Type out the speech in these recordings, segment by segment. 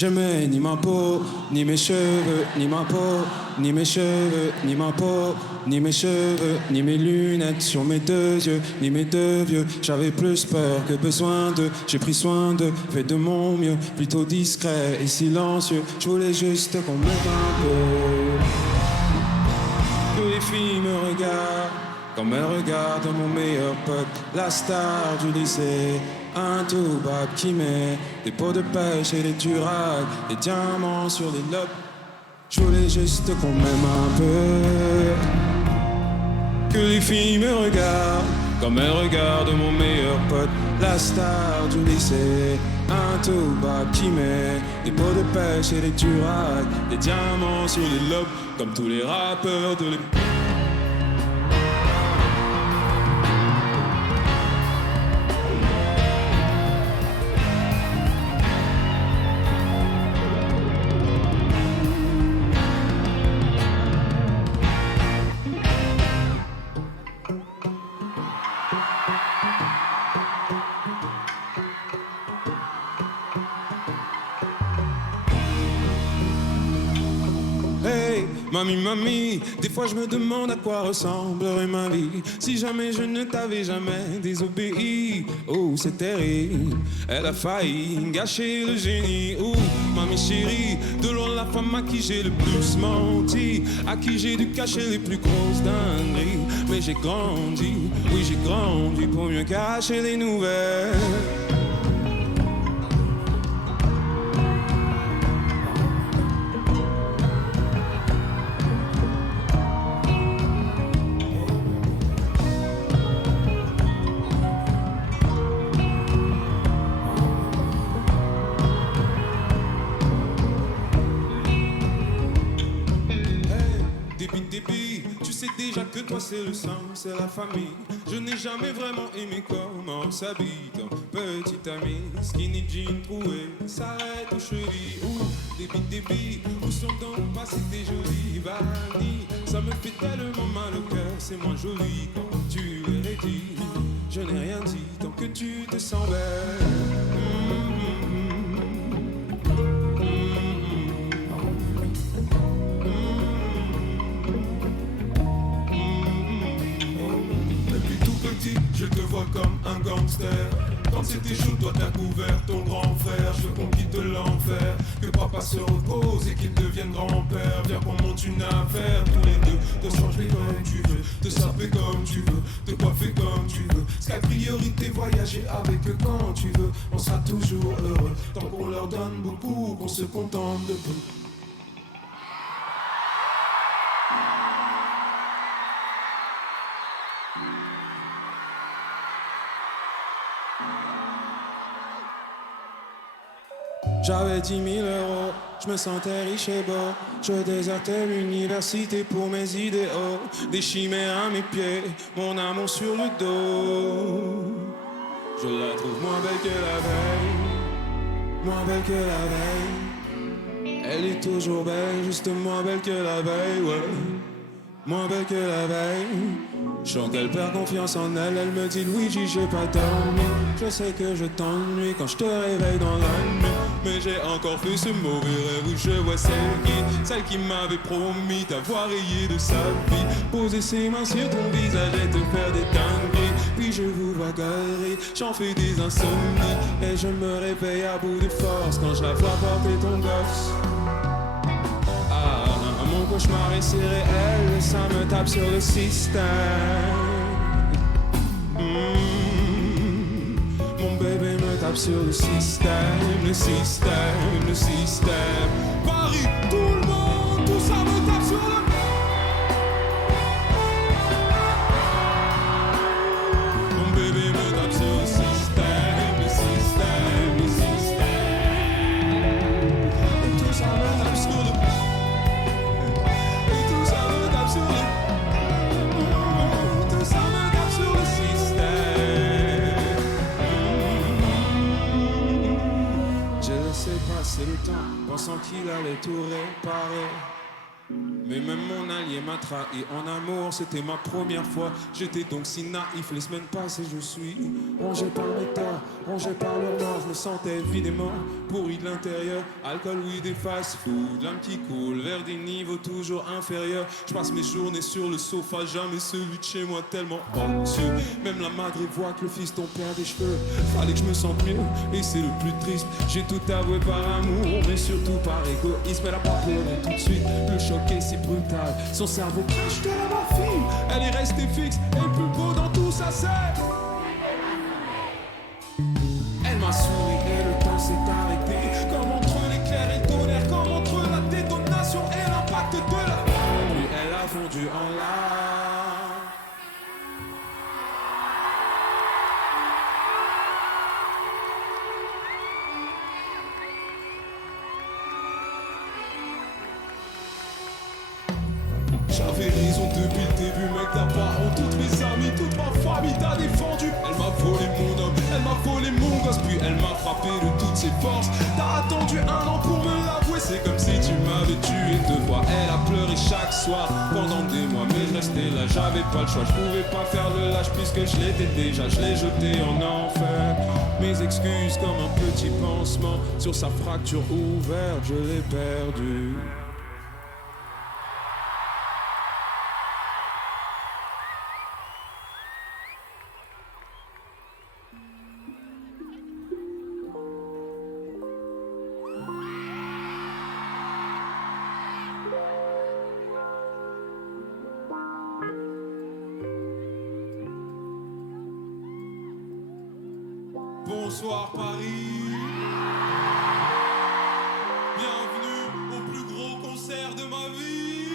J'aimais ni ma peau, ni mes cheveux, ni ma peau, ni mes cheveux, ni ma peau, ni mes cheveux, ni mes lunettes sur mes deux yeux, ni mes deux vieux. J'avais plus peur que besoin de, j'ai pris soin de, fait de mon mieux, plutôt discret et silencieux. Je voulais juste qu'on m'aime un peu, que les filles me regardent comme elles regardent mon meilleur pote, la star du lycée. Un tout bab qui met des pots de pêche et des durags, des diamants sur les lobes. Je voulais juste qu'on m'aime un peu, que les filles me regardent comme elles regardent mon meilleur pote, la star du lycée. Un tout bab qui met des pots de pêche et des durags, des diamants sur les lobes, comme tous les rappeurs de l'époque. Mamie, mamie, des fois je me demande à quoi ressemblerait ma vie si jamais je ne t'avais jamais désobéi. Oh, c'est terrible, elle a failli gâcher le génie. Oh, mamie chérie, de loin la femme à qui j'ai le plus menti, à qui j'ai dû cacher les plus grosses dingueries. Mais j'ai grandi, oui j'ai grandi pour mieux cacher les nouvelles. Tu sais déjà que toi c'est le sang, c'est la famille. Je n'ai jamais vraiment aimé comment s'habille ton petit ami. Skinny jean troué, s'arrête aux chevilles. Ouh, débit, où sont donc passées tes jolies vanilles? Ça me fait tellement mal au cœur, c'est moins joli quand tu es dit. Je n'ai rien dit tant que tu te sens belle. Je te vois comme un gangster. Quand c'était chaud, toi t'as couvert ton grand frère. Je veux qu'on quitte l'enfer, que papa se repose et qu'il devienne grand-père. Viens qu'on monte une affaire, tous les deux. Te changer comme tu veux, te saper comme tu veux, te coiffer comme tu veux. Sky priorité, voyager avec eux quand tu veux. On sera toujours heureux, tant qu'on leur donne beaucoup, qu'on se contente de peu. J'avais 10 000 euros, je me sentais riche et beau. Je désertais l'université pour mes idéaux. Des chimères à mes pieds, mon amour sur le dos. Je la trouve moins belle que la veille, moins belle que la veille. Elle est toujours belle, juste moins belle que la veille, ouais. Moins belle que la veille. Je sens qu'elle perd confiance en elle. Elle me dit Luigi, j'ai pas dormi. Je sais que je t'ennuie quand je te réveille dans la nuit. Mais j'ai encore fait ce mauvais rêve où je vois celle qui m'avait promis d'avoir rayé de sa vie. Poser ses mains sur ton visage et te faire des dingueries. Puis je vous vois galérer, j'en fais des insomnies. Et je me réveille à bout de force quand je la vois porter ton gosse. Mon cauchemar est si réel, ça me tape sur le système. Mon bébé me tape sur le système, le système, le système. Paris, tout le monde, tout ça me tape sur le... Mon bébé me tape sur le système, le système, le système. Et tout ça me tape sur le... Passer le temps, pensant qu'il allait tout réparer. Mais même mon allié m'a trahi en amour, c'était ma première fois. J'étais donc si naïf, les semaines passées je suis rongé par mes torts, rongé par leur mort. Je me sentais évidemment pourri de l'intérieur. Alcool, weed et fast-food, l'âme qui coule vers des niveaux toujours inférieurs. Je passe mes journées sur le sofa, jamais celui de chez moi tellement anxieux. Même la madre voit que le fiston perd des cheveux. Fallait que je me sente mieux, et c'est le plus triste. J'ai tout avoué par amour, mais surtout par égoïsme. Elle a pas pleuré tout de suite, le choc est si brutal. Son cerveau crache de la morphine. Elle est restée fixe, et le plus beau dans tout ça c'est... Elle m'a souri et le temps s'est arrêté. Comme entre l'éclair et le tonnerre, comme entre la détonation et l'impact de la pluie. Elle a fondu en larmes. J'avais raison depuis le début, mec, t'as pas honte. Toutes mes amies, toute ma famille t'a défendu. Elle m'a volé mon homme, elle m'a volé mon gosse, puis elle m'a frappé de toutes ses forces. T'as attendu 1 an pour me l'avouer, c'est comme si tu m'avais tué 2 fois. Elle a pleuré chaque soir pendant des mois, mais je restais là, j'avais pas le choix. Je pouvais pas faire le lâche puisque je l'étais déjà, je l'ai jeté en enfer. Mes excuses comme un petit pansement sur sa fracture ouverte, je l'ai perdu. Bonsoir Paris, bienvenue au plus gros concert de ma vie.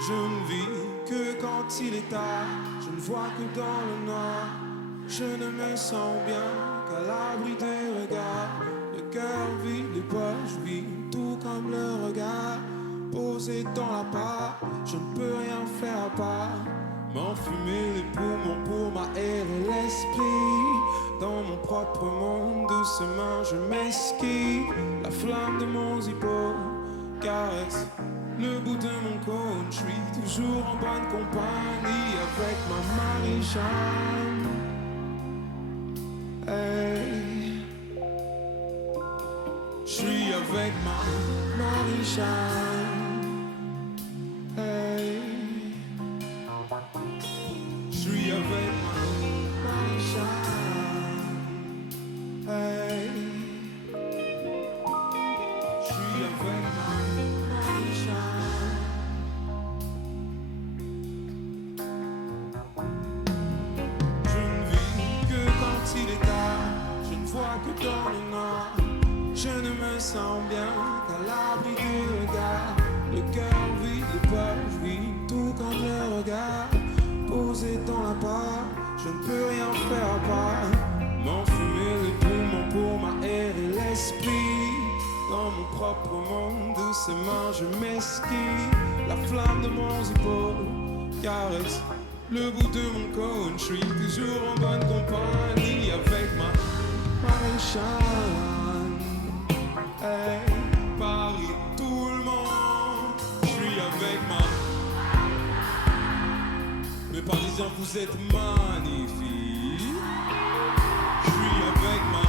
Je ne vis que quand il est tard, je ne vois que dans le noir. Je ne me sens bien qu'à l'abri des regards. Le cœur vide, les poches vides, tout comme le regard posé dans la part. Je ne peux rien faire à part m'enfumer les poumons pour m'aérer l'esprit. Dans mon propre monde, doucement je m'esquive. La flamme de mon zippo caresse le bout de mon cône. Je suis toujours en bonne compagnie avec ma Marie-Jeanne. Hey. Je suis avec ma Marie-Jeanne. Hey. Je suis avec ma Marie-Jeanne. Hey. Je suis avec ma Marie-Jeanne. Je ne vis que quand il est tard. Je ne vois que dans le noir. Je ne me sens bien qu'à l'abri du regard. Le cœur vide, les poches vides, tout comme le regard posé dans la part. Je ne peux rien faire à part m'enfumer les poumons pour m'aérer l'esprit. Dans mon propre monde, doucement je m'esquive. La flamme de mon zippo caresse le bout de mon cône. Je suis toujours en bonne compagnie avec ma Marie-Jeanne. Hey, Paris, tout le monde, je suis avec ma... Mes Parisiens, vous êtes magnifiques. Je suis avec ma...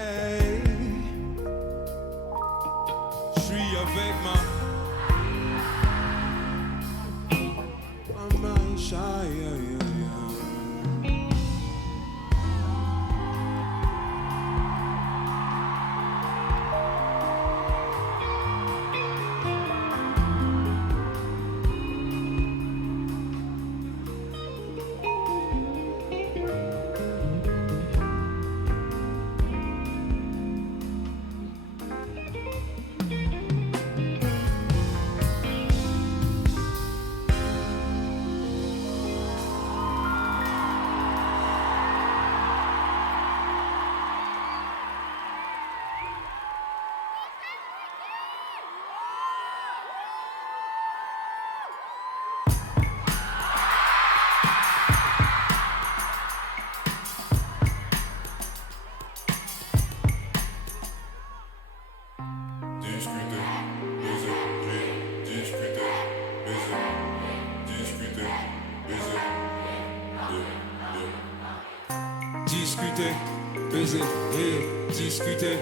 Hey, je suis avec ma... Marie-Jeanne. discuter, baiser, rire, discuter,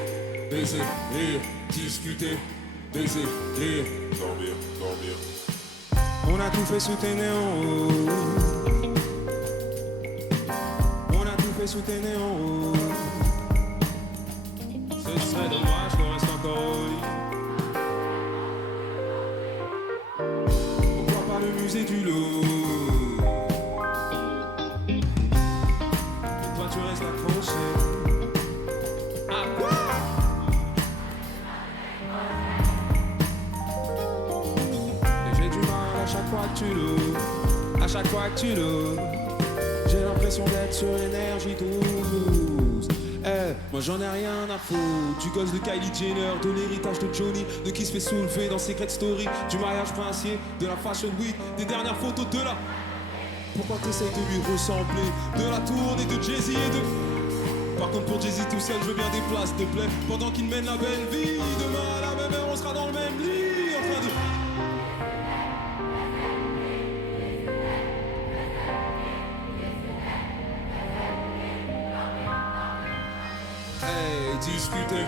baiser, rire, discuter, baiser, rire, dormir, dormir. On a tout fait sous tes néons. On a tout fait sous tes néons. Ce serait dommage qu'on reste encore au lit. Pourquoi pas le musée du loup? Et toi tu restes accroché. À quoi? Et j'ai du mal à chaque fois que tu l'ouvres. À chaque fois que tu l'ouvres. J'ai l'impression d'être sur l'énergie 12. Moi j'en ai rien à foutre du gosse de Kylie Jenner, de l'héritage de Johnny, de qui se fait soulever dans Secret Story, du mariage princier, de la Fashion Week, des dernières photos de la... Pourquoi t'essayes de lui ressembler? De la tournée de Jay-Z et de... Par contre pour Jay-Z tout seul je veux bien des places de plaît. Pendant qu'il mène la belle vie, demain à la même heure on sera dans le même lit en train de... Discuter,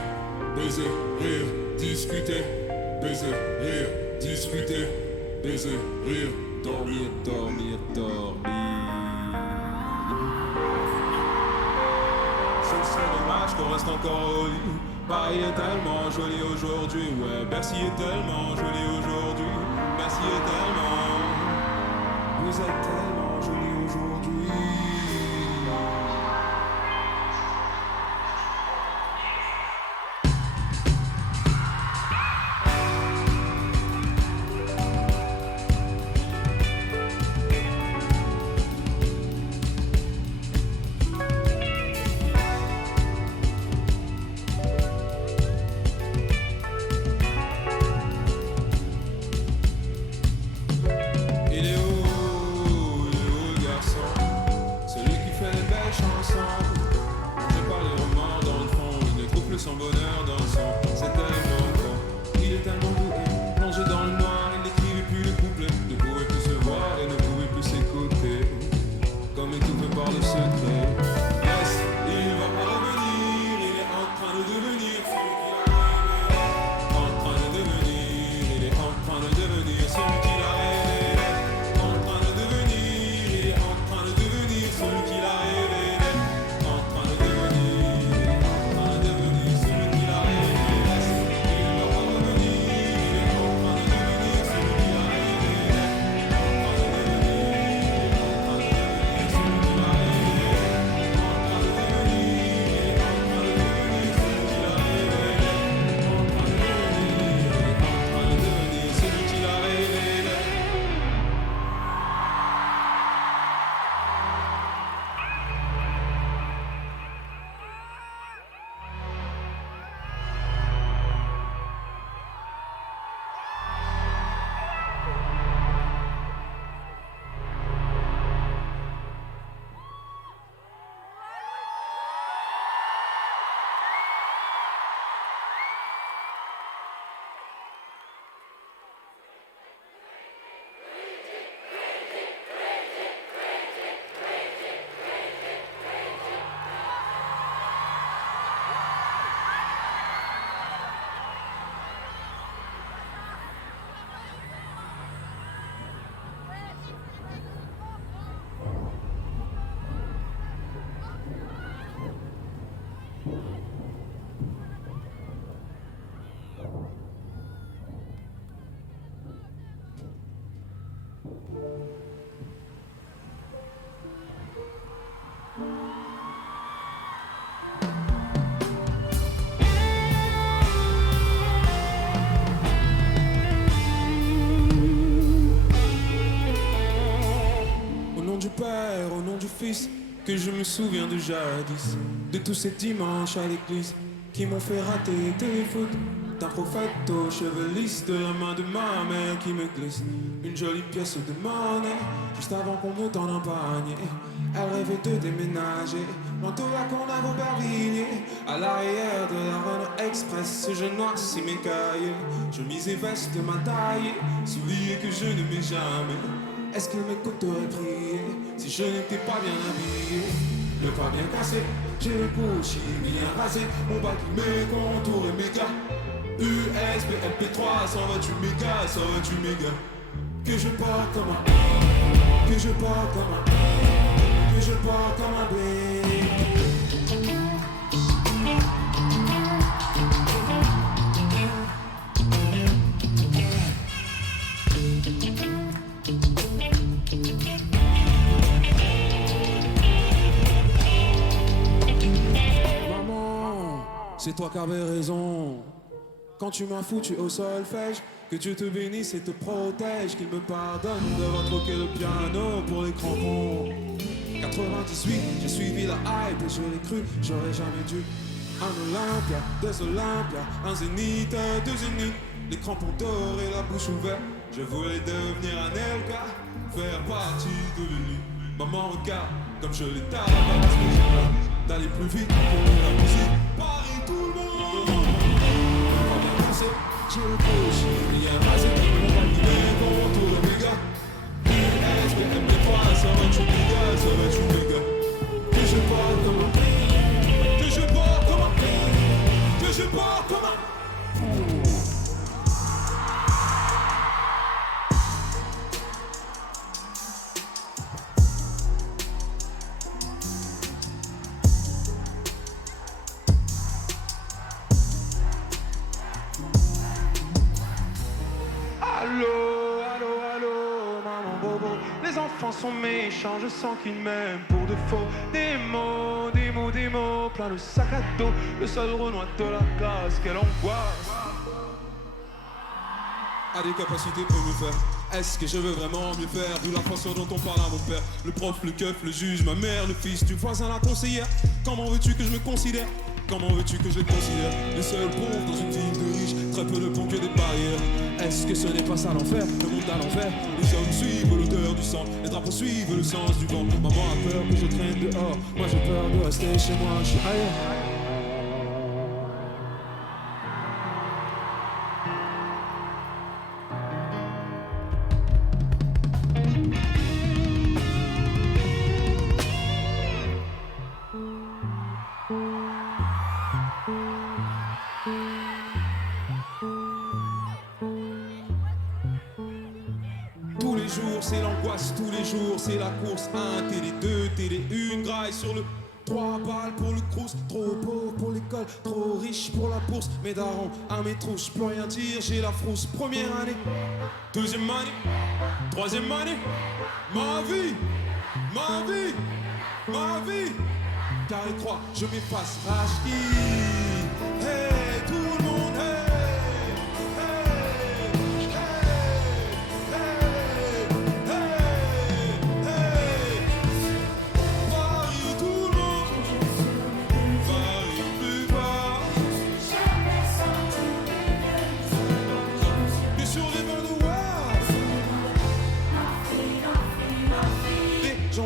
baiser, rire, discuter, baiser, rire, discuter, baiser, rire, dormir, dormir, dormir. Ce serait dommage qu'on reste encore au lit. Paris est tellement joli aujourd'hui, ouais, Bercy est tellement joli aujourd'hui, Bercy est tellement... Vous êtes tellement joli aujourd'hui. Son bonheur dans son, c'est tellement grand. Il est tellement doué, plongé dans le noir. Il n'écrivait plus le couplet, ne pouvait plus se voir et ne pouvait plus s'écouter. Comme étouffé par le secret. Yes, il va pas revenir, il est en train de devenir celui qu'il a rêvé. En train de devenir, il est en train de devenir celui qu'il a rêvé. En train de devenir, il est en train de devenir celui qu'il a rêvé. Que je me souviens de jadis, de tous ces dimanches à l'église qui m'ont fait rater téléfoot, d'un prophète aux cheveux lisses, de la main de ma mère qui me glisse une jolie pièce de monnaie juste avant qu'on monte en un panier. Elle rêvait de déménager manteau à qu'on a Aubervilliers, à l'arrière de la Renault Express. Je noircis mes cahiers, chemise et veste ma taille, souliers que je ne mets jamais. Est-ce qu'il m'écouterait prier si je n'étais pas bien habillé? Le veux pas bien casser. J'ai le Gucci bien rasé, mon bac mes contours et méga. USB, MP3, 128 mégas, 128 mégas. Que je porte comme un, que je porte comme un, que je porte comme un blé. Maman, c'est toi qui avais raison. Quand tu m'as foutu au solfège, que Dieu te bénisse et te protège, qu'il me pardonne d'avoir troqué le piano pour les crampons. 98, j'ai suivi la hype et je l'ai cru, j'aurais jamais dû. Un Olympia, deux Olympia, un Zénith, deux Zéniths, les crampons dorés, la bouche ouverte. Je voulais devenir un LK, faire partie de l'élite. Maman regarde comme je les tabasse, d'aller plus vite que la musique. Paris tout le monde. J'ai le coach, bien rasé, mon bac mes contours et méga. USB, MP3, 128 mégas, 128 mégas. Que je porte comme un, que je porte comme un, que je porte comme un. Allô, allô, allô, maman bobo. Les enfants sont méchants, je sens qu'ils m'aiment pour de faux. Des mots, des mots, des mots, plein de sac à dos. Le seul Renoir de la classe, quelle angoisse. A des capacités pour mieux faire. Est-ce que je veux vraiment mieux faire? D'où la façon dont on parle à mon père. Le prof, le keuf, le juge, ma mère, le fils du voisin, la conseillère. Comment veux-tu que je me considère? Comment veux-tu que je les considère? Les seuls pauvres dans une ville de riches, très peu de ponts que des barrières. Est-ce que ce n'est pas ça l'enfer? Le monde à l'envers. Les hommes suivent l'odeur du sang, les drapeaux suivent le sens du vent. Maman a peur que je traîne dehors, moi j'ai peur de rester chez moi, je suis ailleurs. Tous les jours c'est l'angoisse, tous les jours c'est la course. Un télé, deux télé, une graille sur le 3 balles pour le crous. Trop pauvre pour l'école, trop riche pour la bourse. Mes darons à mes trous, je peux rien dire, j'ai la frousse. Première année, deuxième année, troisième année. Ma vie, ma vie, ma vie. Carré 3, je m'efface, Rachki. Hey, tout le monde, hey.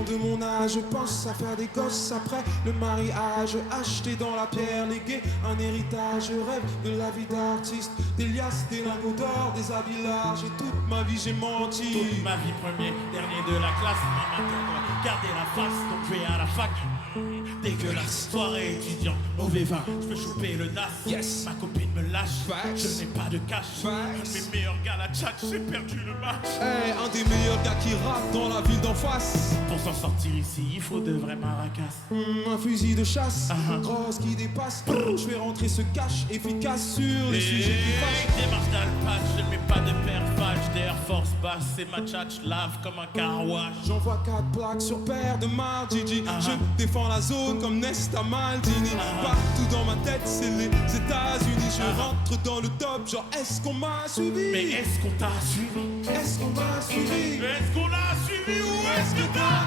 De mon âge, je pense à faire des gosses après le mariage, acheter dans la pierre léguée un héritage. Je rêve de la vie d'artiste, des liasses, des lingots d'or, des habits larges. Et toute ma vie j'ai menti. Toute ma vie premier, dernier de la classe. Maman doit garder la face, donc je vais à la fac. Dégueulasse, soirée étudiant, mauvais vin, je peux choper le NAS. Yes. Ma copine me lâche, Facts. je n'ai pas de cash. Facts. Un de mes meilleurs gars la chat, j'ai perdu le match. Hey, un des meilleurs gars qui rappe dans la ville d'en face. Pour s'en sortir ici, il faut de vraies maracas. Un fusil de chasse, Uh-huh. grosse qui dépasse. Je fais rentrer ce cash efficace sur les sujets qui fâchent. Démarche d'alpage, je ne mets pas de perfage. Des Air Force basse, c'est ma chat, je lave comme un car wash. J'envoie 4 plaques sur paire de Margigi. Je défends la zone comme Nesta Maldini. Partout dans ma tête, c'est les États-Unis. Je rentre dans le top, genre est-ce qu'on m'a suivi? Mais est-ce qu'on t'a suivi? Est-ce qu'on m'a suivi? Est-ce qu'on l'a suivi ou est-ce que t'as...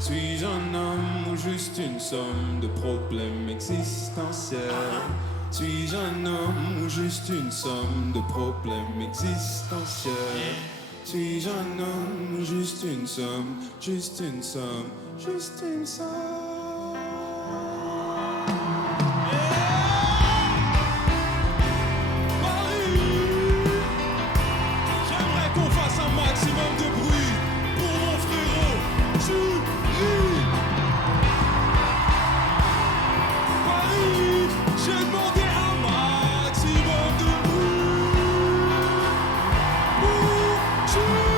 Suis-je un homme ou juste une somme de problèmes existentiels? Suis-je un homme ou juste une somme de problèmes existentiels? Suis-je un homme ou juste une somme, juste une somme, juste une somme? J'aimerais qu'on fasse un maximum de bruit pour mon frérot Jury. Paris, j'ai demandé un maximum de bruit pour Jury.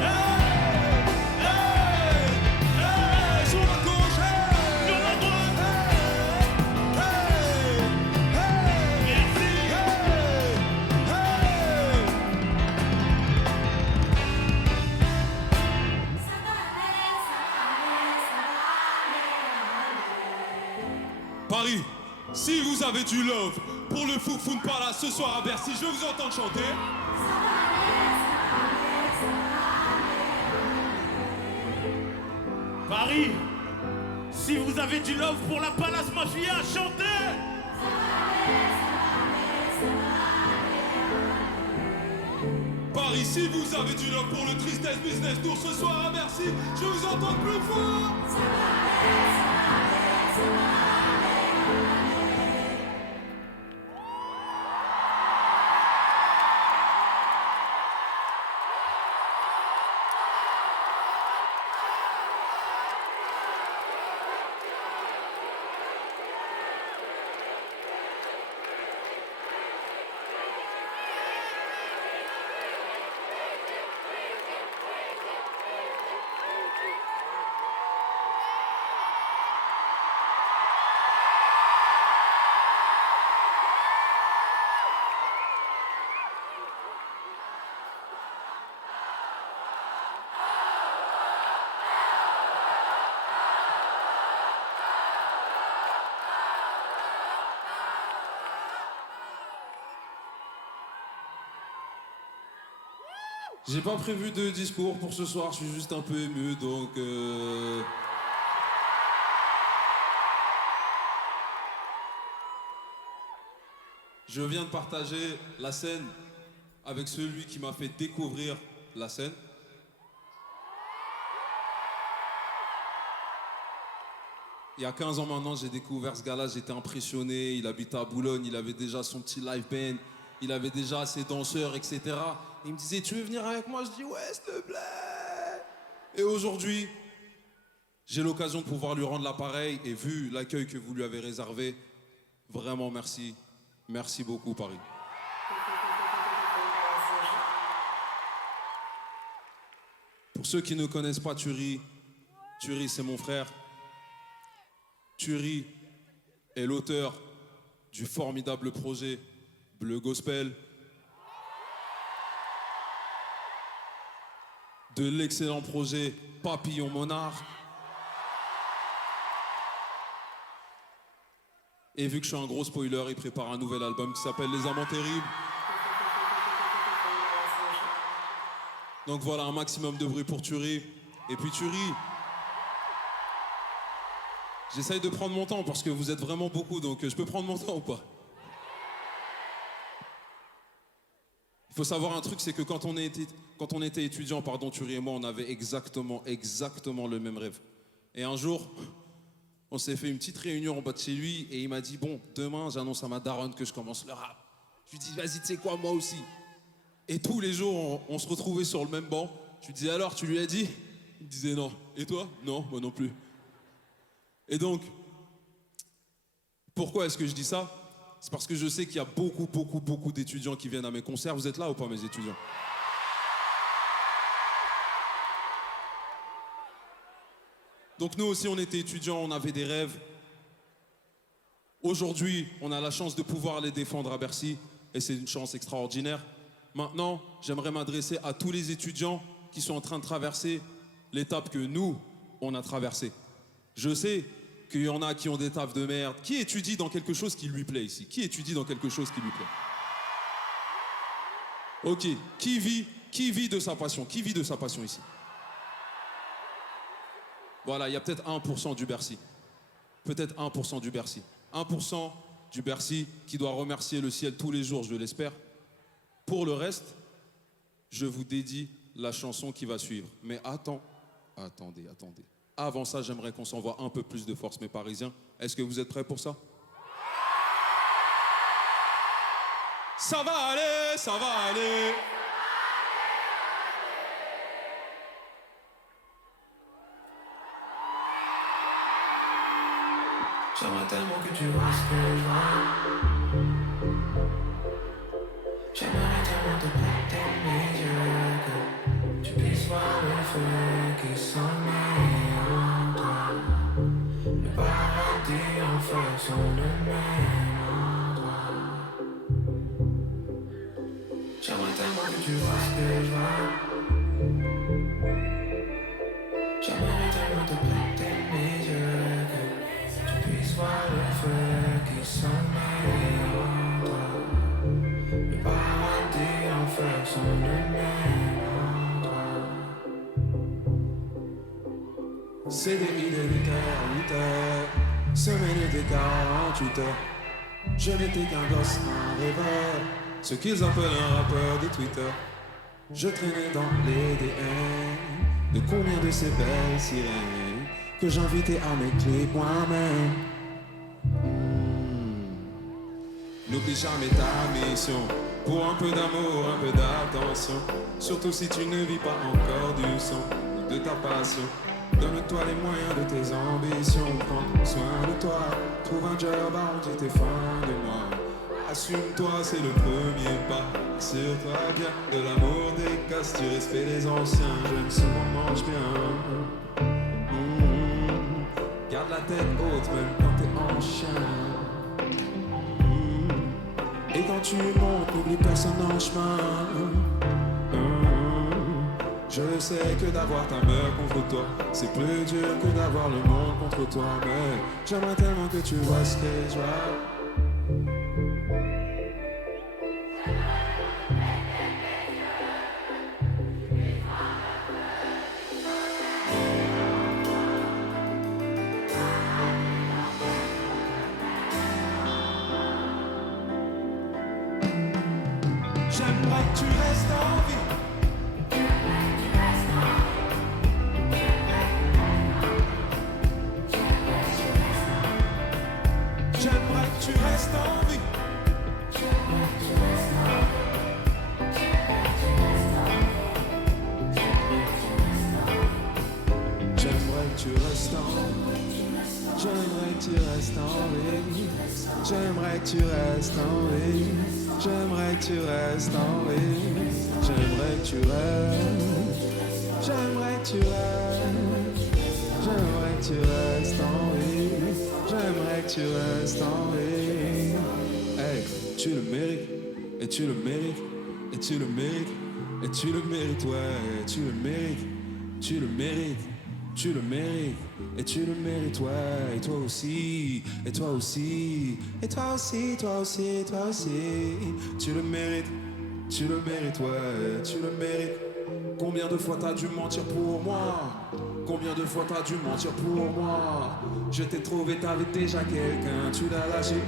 Hey, hey, hey, sur la gauche, hey, Sur la droite. hey, Merci. Paris, si vous avez du love pour le Foufoune Palace ce soir à Bercy, je veux vous entendre chanter. Paris, si vous avez du love pour la Palace Mafia, chantez. Paris, si vous avez du love pour le Tristesse Business Tour ce soir à Bercy, je veux vous entendre plus fort. J'ai pas prévu de discours pour ce soir, je suis juste un peu ému, donc je viens de partager la scène avec celui qui m'a fait découvrir la scène. Il y a 15 ans maintenant, j'ai découvert ce gars-là, j'étais impressionné, il habitait à Boulogne, il avait déjà son petit live band, il avait déjà ses danseurs, etc. Il me disait, tu veux venir avec moi? Je dis, ouais, s'il te plaît. Et aujourd'hui, j'ai l'occasion de pouvoir lui rendre l'appareil, et vu l'accueil que vous lui avez réservé, vraiment merci. Merci beaucoup, Paris. Pour ceux qui ne connaissent pas Turi, Turi c'est mon frère. Turi est l'auteur du formidable projet Bleu Gospel, de l'excellent projet Papillon Monarque. Et vu que je suis un gros spoiler, il prépare un nouvel album qui s'appelle Les Amants Terribles. Donc voilà, un maximum de bruit pour Turi. Et puis Turi, j'essaye de prendre mon temps parce que vous êtes vraiment beaucoup, donc je peux prendre mon temps ou pas? Il faut savoir un truc, c'est que quand on était étudiant, Turi et moi, on avait exactement le même rêve. Et un jour, on s'est fait une petite réunion en bas de chez lui et il m'a dit, bon, demain, j'annonce à ma daronne que je commence le rap. Je lui dis, vas-y, tu sais quoi, moi aussi. Et tous les jours, on se retrouvait sur le même banc. Je lui disais, alors, tu lui as dit? Il me disait non. Et toi? Non, moi non plus. Et donc, pourquoi est-ce que je dis ça? C'est parce que je sais qu'il y a beaucoup d'étudiants qui viennent à mes concerts. Vous êtes là ou pas, mes étudiants? Donc nous aussi, on était étudiants, on avait des rêves. Aujourd'hui, on a la chance de pouvoir les défendre à Bercy, et c'est une chance extraordinaire. Maintenant, j'aimerais m'adresser à tous les étudiants qui sont en train de traverser l'étape que nous, on a traversée. Je sais qu'il y en a qui ont des tafs de merde. Qui étudie dans quelque chose qui lui plaît ici? Qui étudie dans quelque chose qui lui plaît? Ok, qui vit de sa passion? Qui vit de sa passion ici? Voilà, il y a peut-être 1% du Bercy. Peut-être 1% du Bercy. 1% du Bercy qui doit remercier le ciel tous les jours, je l'espère. Pour le reste, je vous dédie la chanson qui va suivre. Mais attendez. Avant ça, j'aimerais qu'on s'envoie un peu plus de force, mes Parisiens. Est-ce que vous êtes prêts pour ça? Ça va aller, ça va aller. J'aimerais tellement que tu vois ce que je vois. J'aimerais tellement te prêter mes yeux, que tu puisses voir le feu qui sommeille en toi. Le paradis en feu sont le même endroit. J'aimerais tellement que tu vois ce que je vois. J'aimerais tellement te prêter mes yeux, que tu puisses voir le feu qui sommeille en toi. Le paradis en feu sont le même endroit. C'est des idées de 48 heures, semaine et des 48 heures. Je n'étais qu'un gosse, un rêveur, ce qu'ils appellent un rappeur de Twitter. Je traînais dans les DM de combien de ces belles sirènes que j'invitais à mes clips moi-même. N'oublie jamais ta mission, pour un peu d'amour, un peu d'attention. Surtout si tu ne vis pas encore du son ou de ta passion. Donne-toi les moyens de tes ambitions. Prends soin de toi, trouve un job, arrondis tes fins de mois. Assume-toi, c'est le premier pas. Assure-toi bien de l'amour des casses, du respect des anciens. J'aime souvent mange bien. Garde la tête haute même quand t'es en chien. Et quand tu montes, n'oublie personne en chemin. Je sais que d'avoir ta mère contre toi, c'est plus dur que d'avoir le monde contre toi. Mais j'aimerais tellement que tu vois ce que je vois. J'aimerais que tu restes en vie. J'aimerais que tu restes en vie. J'aimerais que tu restes en vie. J'aimerais que tu restes en vie. J'aimerais que tu restes en vie. J'aimerais que tu restes en vie. J'aimerais que tu restes. J'aimerais que tu restes. J'aimerais que tu restes en vie. J'aimerais que tu restes en vie. Hey, tu le mérites. Et tu le mérites. Et tu le mérites. Et tu le mérites, ouais. Tu le mérites. Tu le mérites. Tu le mérites, et tu le mérites, ouais, et toi aussi, et toi aussi, et toi aussi, toi aussi, toi aussi. Tu le mérites, ouais, tu le mérites. Combien de fois t'as dû mentir pour moi? Combien de fois t'as dû mentir pour moi? Je t'ai trouvé, t'avais déjà quelqu'un, tu l'as lâché.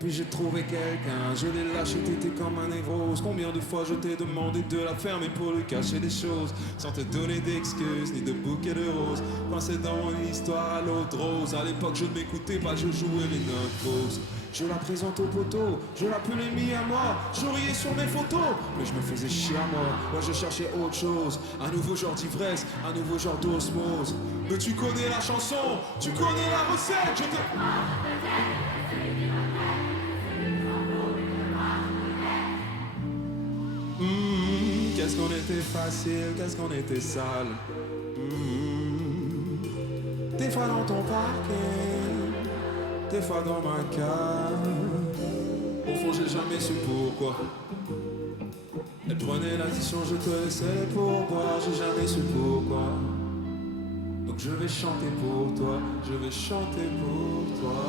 Puis j'ai trouvé quelqu'un, je l'ai lâché, t'étais comme un névrose. Combien de fois je t'ai demandé de la fermer pour lui cacher des choses, sans te donner d'excuses ni de bouquets de roses. Pensais dans mon histoire à l'autre rose. À l'époque je ne m'écoutais pas, je jouais les notes fausses. Je la présente au poteau, je l'appelais mis à moi. Je riais sur mes photos, mais je me faisais chier à moi. Moi je cherchais autre chose, un nouveau genre d'ivresse, un nouveau genre d'osmose. Mais tu connais la chanson, tu connais la recette, je te... Qu'est-ce qu'on était facile, qu'est-ce qu'on était sale. Des fois dans ton parking, des fois dans ma cave. Au fond j'ai jamais su pourquoi. Elle prenait l'addition, je te laissais pour boire. J'ai jamais su pourquoi. Donc je vais chanter pour toi, je vais chanter pour toi.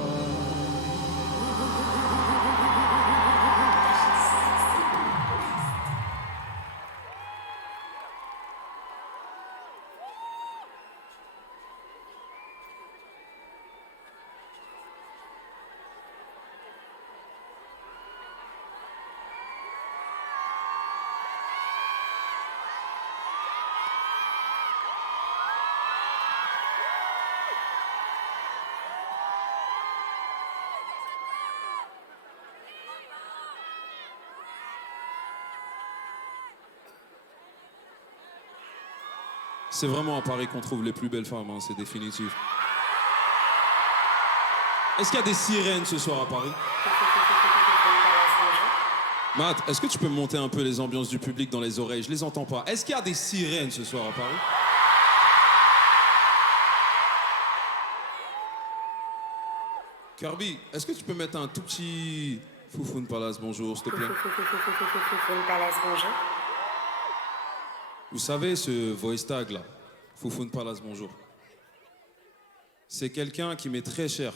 C'est vraiment à Paris qu'on trouve les plus belles femmes, hein, c'est définitif. Est-ce qu'il y a des sirènes ce soir à Paris? Matt, est-ce que tu peux monter un peu les ambiances du public dans les oreilles? Je les entends pas. Est-ce qu'il y a des sirènes ce soir à Paris? Kirby, est-ce que tu peux mettre un tout petit Foufoune Palace, bonjour, s'il te plaît? Foufoune Palace, bonjour. Vous savez, ce voice tag là, Foufoune Palace, bonjour. C'est quelqu'un qui m'est très cher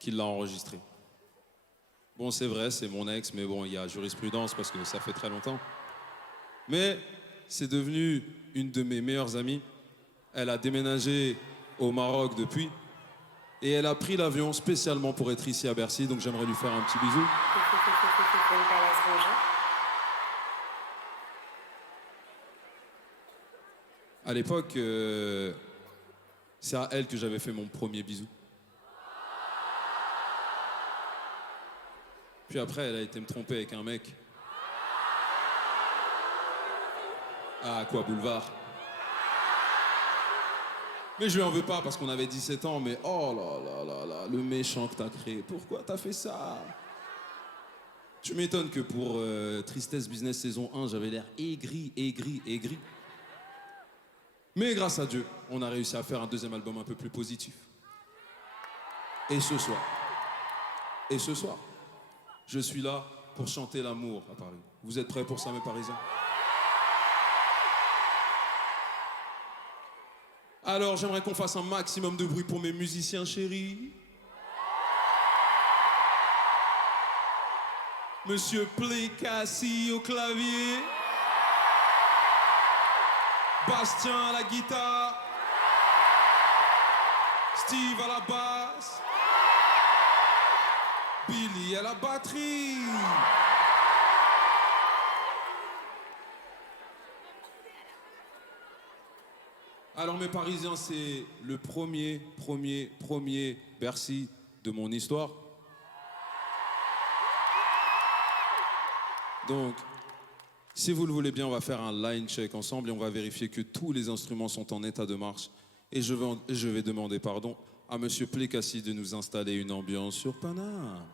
qui l'a enregistré. Bon, c'est vrai, c'est mon ex, mais bon, il y a jurisprudence parce que ça fait très longtemps. Mais c'est devenu une de mes meilleures amies. Elle a déménagé au Maroc depuis. Et elle a pris l'avion spécialement pour être ici à Bercy, donc j'aimerais lui faire un petit bisou. Foufoune Palace, bonjour. À l'époque, c'est à elle que j'avais fait mon premier bisou. Puis après, elle a été me tromper avec un mec. À Aqua Boulevard. Mais je lui en veux pas parce qu'on avait 17 ans, mais oh là là là là, le méchant que t'as créé. Pourquoi t'as fait ça? Tu m'étonnes que pour Tristesse Business saison 1, j'avais l'air aigri. Mais grâce à Dieu, on a réussi à faire un deuxième album un peu plus positif. Et ce soir, je suis là pour chanter l'amour à Paris. Vous êtes prêts pour ça, mes Parisiens? Alors, j'aimerais qu'on fasse un maximum de bruit pour mes musiciens chéris. Monsieur Plécassi au clavier. Bastien à la guitare. Steve à la basse. Billy à la batterie. Alors mes Parisiens, c'est le premier Bercy de mon histoire. Donc, si vous le voulez bien, on va faire un line check ensemble et on va vérifier que tous les instruments sont en état de marche. Et je vais demander pardon à Monsieur Plécassi de nous installer une ambiance sur Paname.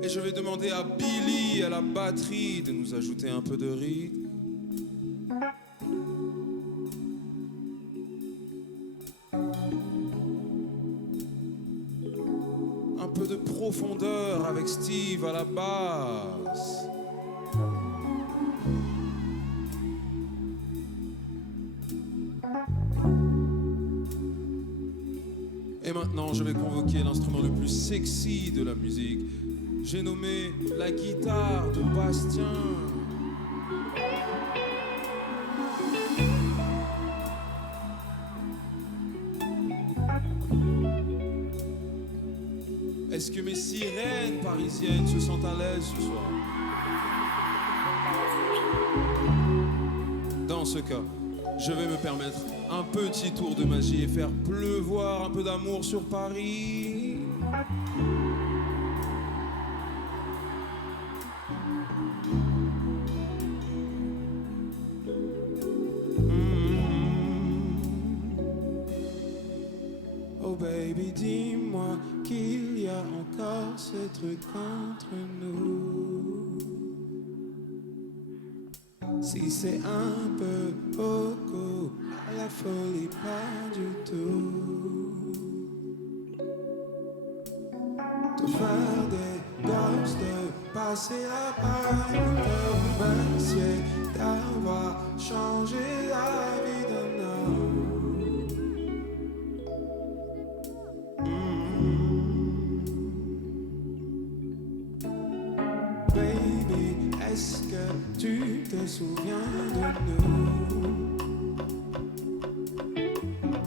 Et je vais demander à Billy, à la batterie, de nous ajouter un peu de rythme. Un peu de profondeur avec Steve à la basse. Et maintenant, je vais convoquer l'instrument le plus sexy de la musique. J'ai nommé la guitare de Bastien. Est-ce que mes sirènes parisiennes se sentent à l'aise ce soir? Dans ce cas, je vais me permettre un petit tour de magie et faire pleuvoir un peu d'amour sur Paris. Oh baby, dis-moi qu'il y a encore ce truc entre nous. Si c'est un peu beaucoup, à la folie pas du tout. Te faire des gosses, de passer la paille, te remercier d'avoir changé la vie d'un homme. Baby, est-ce que tu te souviens de nous?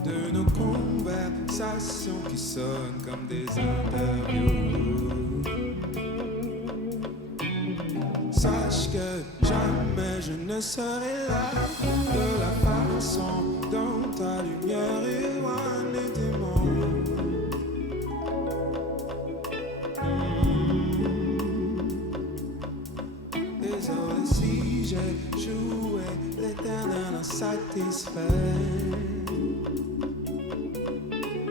De nos conversations qui sonnent comme des interviews. Sache que jamais je je ne serai là de la façon dont ta lumière éloigne les démons. Désolé si j'ai joué l'éternel insatisfait.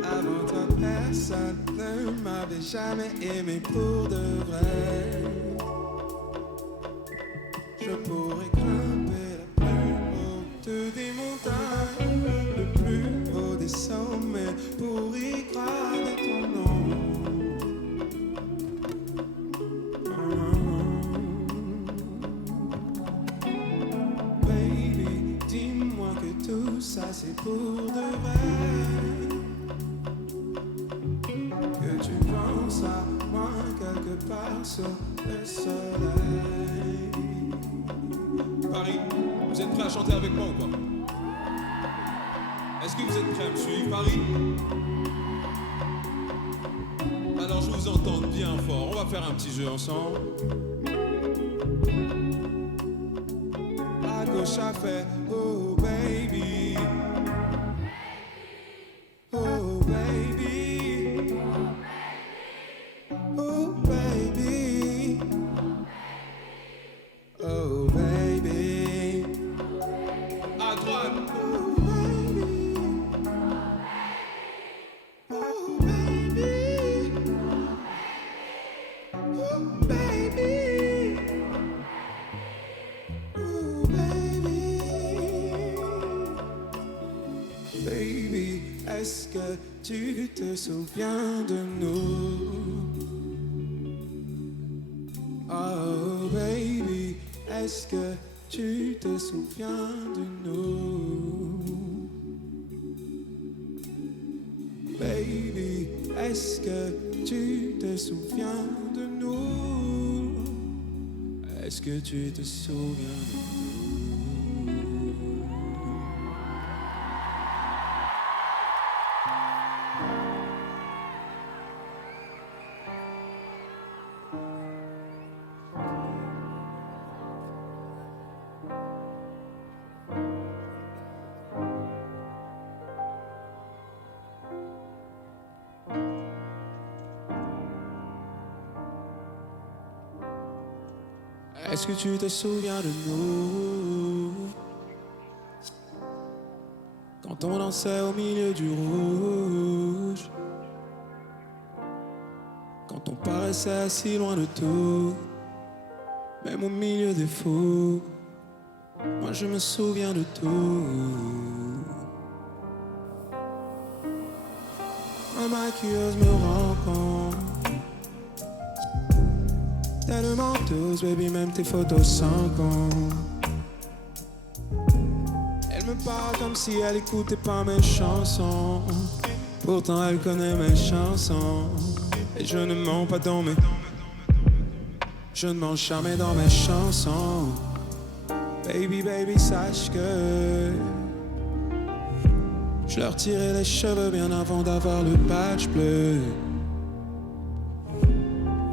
Avant toi personne ne m'avait jamais aimé pour de vrai. Je pourrais grimper la plus haute des montagnes, le plus haut des sommets, pour y graver ton nom. Baby, dis-moi que tout ça c'est pour de vrai. Que tu penses à moi quelque part sur le soleil. Paris, vous êtes prêts à chanter avec moi ou pas? Est-ce que vous êtes prêts à me suivre, Paris? Alors je vous entends bien fort, on va faire un petit jeu ensemble. À gauche à faire, oh baby. Oh baby. Oh baby. Oh baby. À droite, Oh baby. Oh baby. Oh baby. Oh baby. Baby, est-ce que tu te souviens de nous? Oh baby, est-ce que tu te souviens de nous? Baby, est-ce que tu te souviens de nous? Est-ce que tu te souviens de nous? Est-ce que tu te souviens de nous? Quand on dansait au milieu du rouge, quand on paraissait si loin de tout, même au milieu des fous, moi je me souviens de tout. Ma maquilleuse me rencontre, telle menteuse, baby, même tes photos sans compte. Elle me parle comme si elle écoutait pas mes chansons. Pourtant elle connaît mes chansons. Et je ne mens pas dans mes... Je ne mens jamais dans mes chansons. Baby, baby, sache que je leur tirais les cheveux bien avant d'avoir le patch bleu.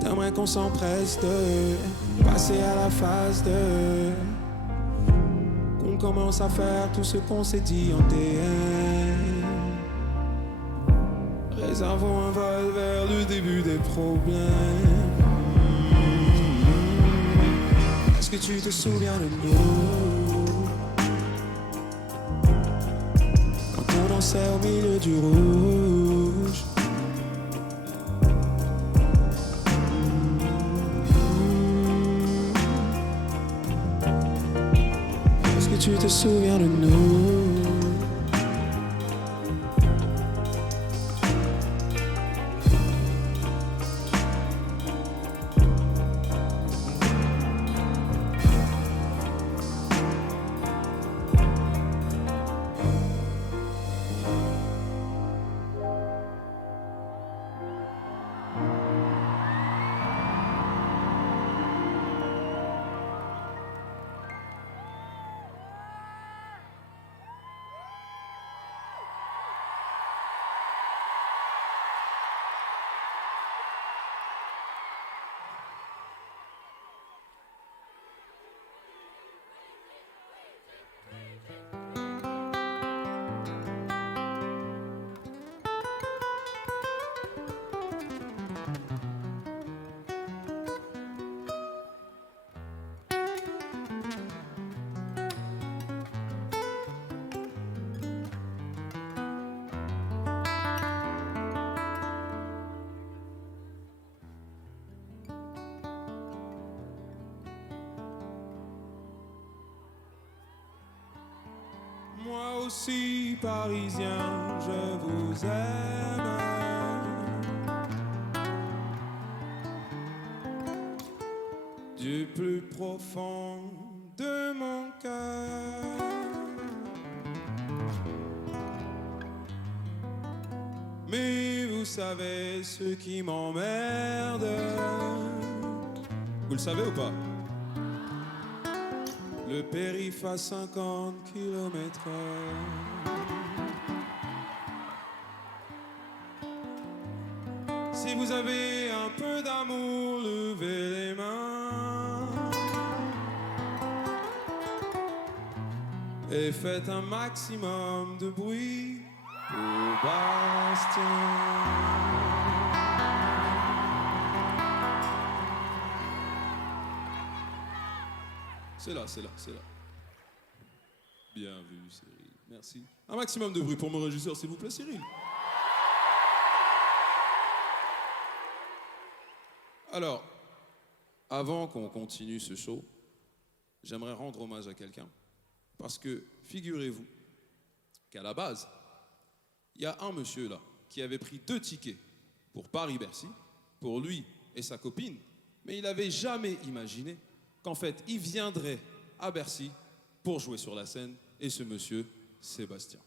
T'aimerais qu'on s'empresse de passer à la phase 2, qu'on commence à faire tout ce qu'on s'est dit en DM. Réservons un vol vers le début des problèmes. Est-ce que tu te souviens de nous? Quand on dansait au milieu du rouge. Est-ce que tu te souviens de nous? Moi aussi, Parisien, je vous aime. Du plus profond de mon cœur. Mais vous savez ce qui m'emmerde. Vous le savez ou pas? Le périph' à 50 km/h. Si vous avez un peu d'amour, levez les mains et faites un maximum de bruit pour Bastien. C'est là, c'est là, c'est là. Bien vu, Cyril. Merci. Un maximum de bruit pour mon régisseur, s'il vous plaît, Cyril. Alors, avant qu'on continue ce show, j'aimerais rendre hommage à quelqu'un. Parce que, figurez-vous, qu'à la base, il y a un monsieur là, qui avait pris 2 tickets pour Paris-Bercy, pour lui et sa copine, mais il n'avait jamais imaginé qu'en fait, il viendrait à Bercy pour jouer sur la scène, et ce monsieur, Sébastien.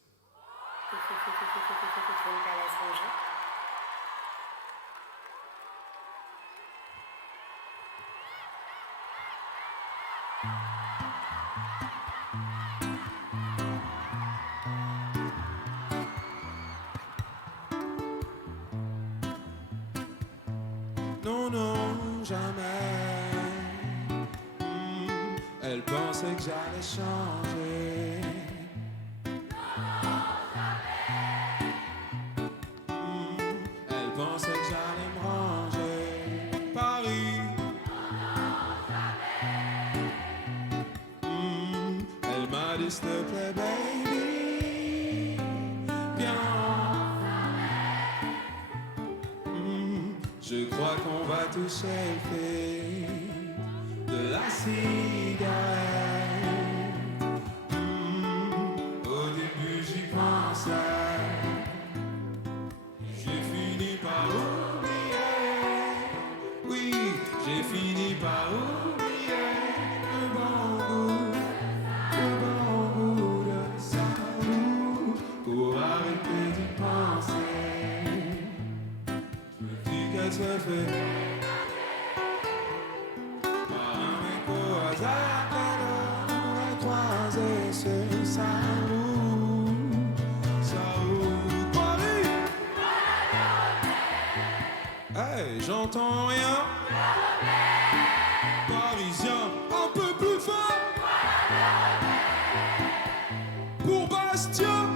Non, non, jamais. Elle pensait que j'allais changer. Elle pensait que j'allais me ranger. Paris. Elle m'a dit s'il te plaît, baby, viens. Je crois qu'on va toucher le fil de la cigarette. Au début j'y pensais, j'ai fini par oublier. Oui, j'ai fini par oublier le bon goût de sa bouche. Pour arrêter d'y penser, je me dis qu'elle se fait croisé sur sa route, Paris. Hey, j'entends rien. Parisien, un peu plus fort. Pour Bastien.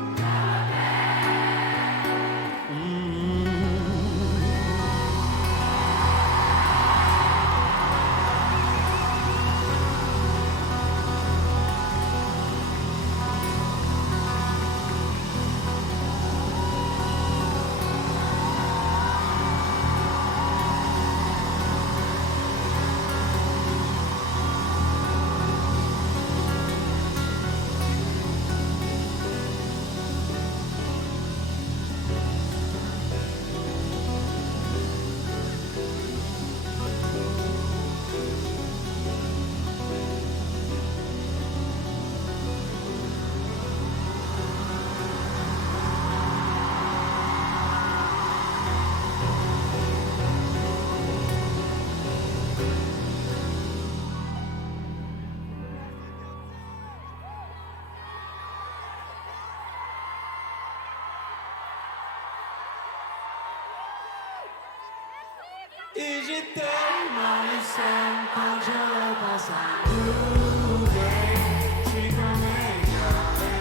Et j'ai tellement le seum quand je repense à nous. Je suis comme égaré,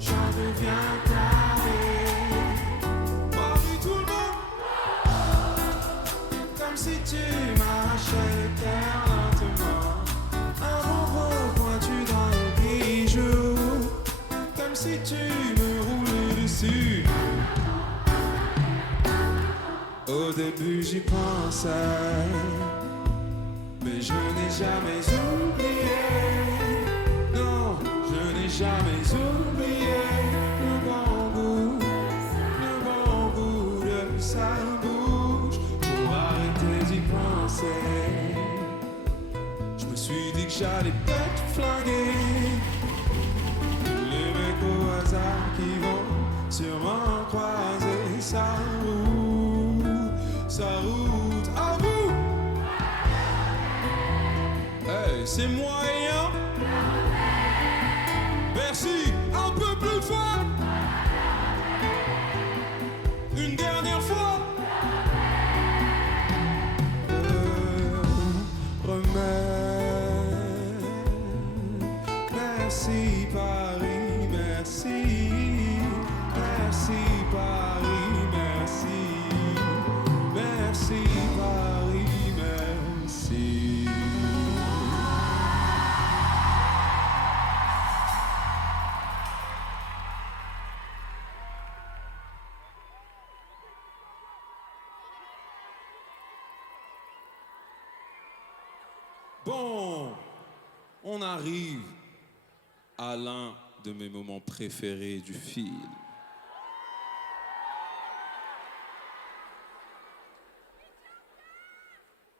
j'en deviens taré. Paris tout le monde, comme si tu marchais les terres lentement. Un bonbon pointu dans le bijou, comme si tu me roulais dessus. Au début j'y pensais, mais je n'ai jamais oublié. Non, je n'ai jamais oublié le bon goût de sa bouche pour arrêter d'y penser. Je me suis dit que j'allais peut-être flinguer les mecs au hasard qui vont sûrement croiser sa route à vous. Hey, c'est moyen. Merci, un peu plus fort. Une dernière fois. Remets. Merci Paris, merci. Merci Paris, merci. Merci Paris, merci. Bon, on arrive à l'un de mes moments préférés du film.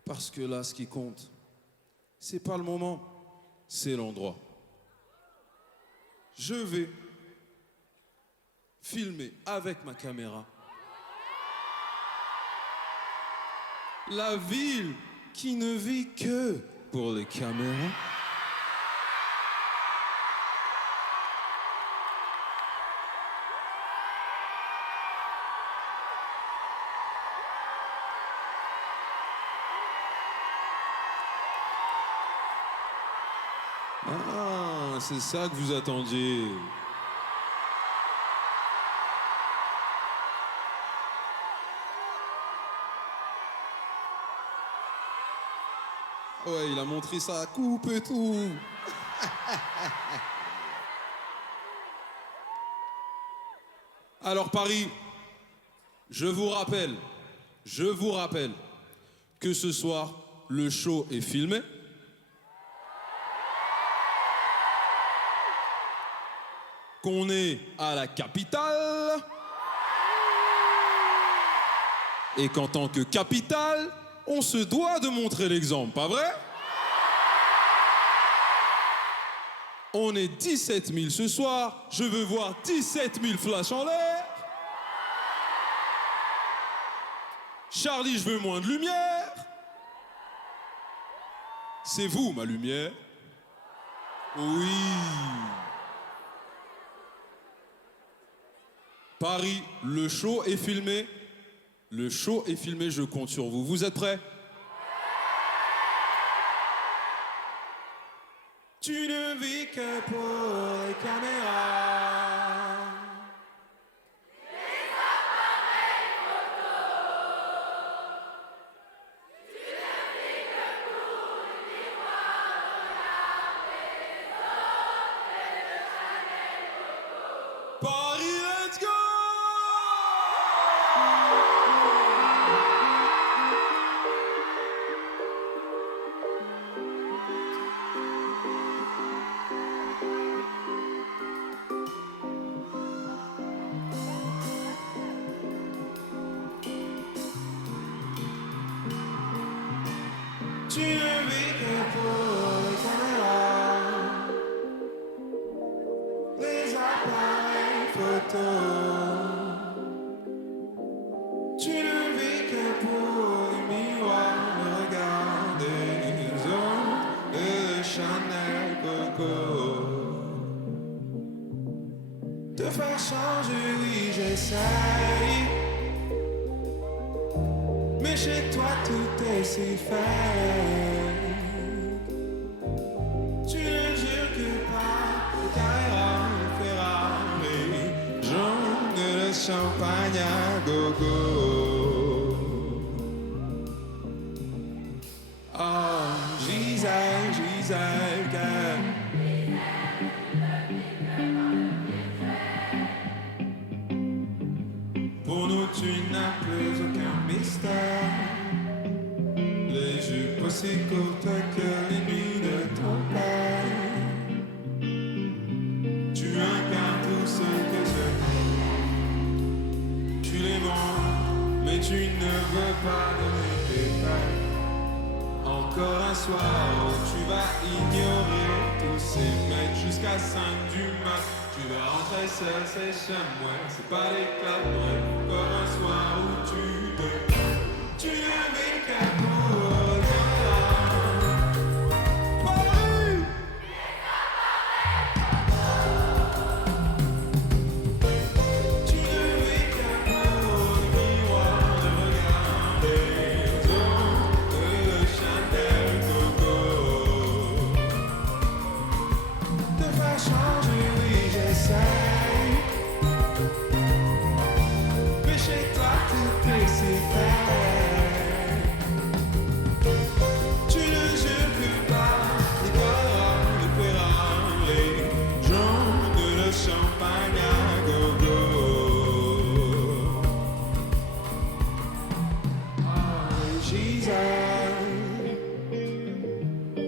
Parce que là, ce qui compte, c'est pas le moment, c'est l'endroit. Je vais filmer avec ma caméra la ville qui ne vit que pour les caméras. Ah, c'est ça que vous attendiez. Ouais, il a montré sa coupe et tout. Alors Paris, je vous rappelle que ce soir, le show est filmé. Qu'on est à la capitale. Et qu'en tant que capitale, on se doit de montrer l'exemple, pas vrai? On est 17 000 ce soir, je veux voir 17 000 flashs en l'air. Charlie, je veux moins de lumière. C'est vous, ma lumière. Oui. Paris, le show est filmé. Le show est filmé, je compte sur vous. Vous êtes prêts? Tu ne vis que pour les caméras. Les appareils photos. Tu ne vis que pour les miroirs des autres et de Chanel Coco. Paris, let's go! Tu ne vis que pour les caméras, les appareils photos. Tu ne vis que pour les miroirs, le regard des autres et de Chanel Coco. Te faire changer, oui, j'essaye. Mais chez toi tout est si fake. Tu ne jures que par le Carrera, le Ferrari, jaune et le champagne à gogo. Oh, Gisèle, girl. Pour nous tu n'as plus aucun mystère. Les jupes aussi courtes pas donner tes failles. Encore un soir où tu vas ignorer tous ces mecs jusqu'à 5 du mat. Tu vas rentrer seul, c'est chez moi, c'est pas des clubs. Bref, encore un soir où tu ne vis qu'à pour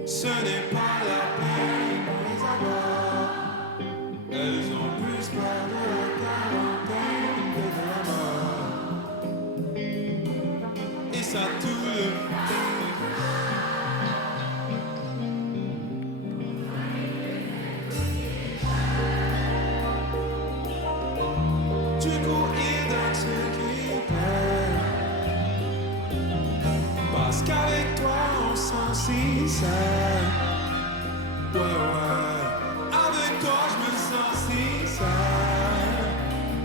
ce n'est pas la peine de les avoir. Elles ont plus peur de la quarantaine que de la mort. Et ça tout le du coup il donne ce qu'il peut. Parce qu'avec toi on sent si seul. Ouais, ouais. Avec toi je me sens si seul.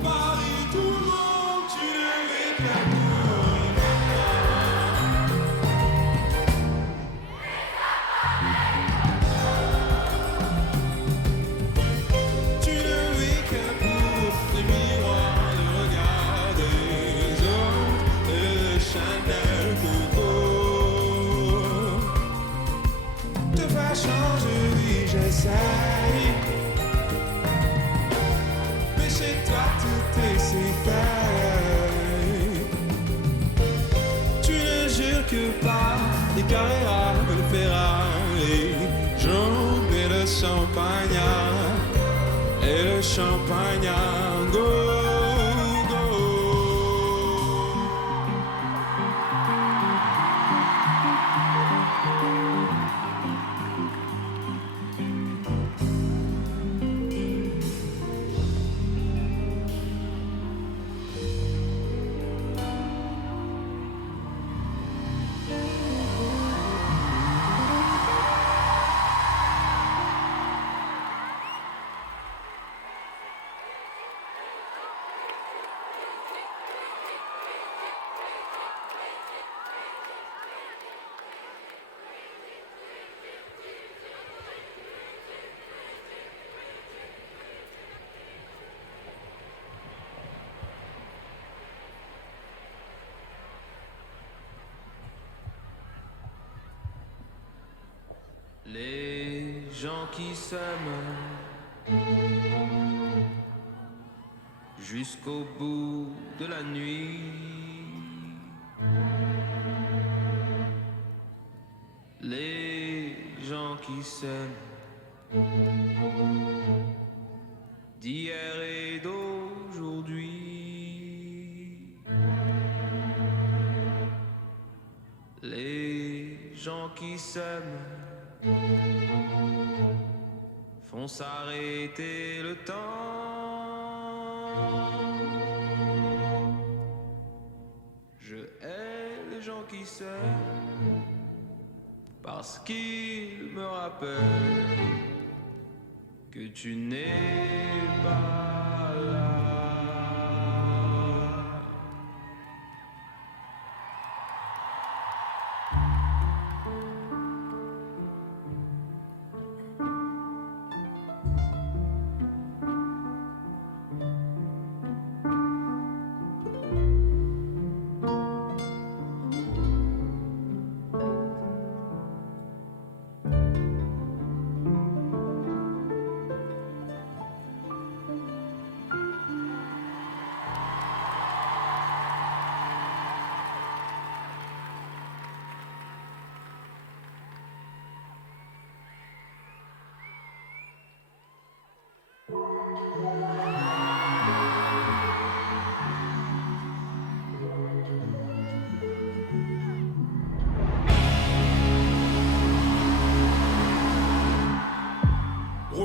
Paris, tout le monde, tu ne vis qu'à tu ne vis que pour les miroirs, le regard des autres et le Chanel Coco. Te faire changer, oui, j'essaye. Mais chez toi, tout est si fait. Tu ne jures que par les Carrera, le Ferrari, jaune et le champagne. Et le champagne, go, go. Les gens qui s'aiment jusqu'au bout de la nuit. Les gens qui s'aiment d'hier et d'aujourd'hui. Les gens qui s'aiment font s'arrêter le temps. Je hais les gens qui s'aiment parce qu'ils me rappellent que tu n'es pas là.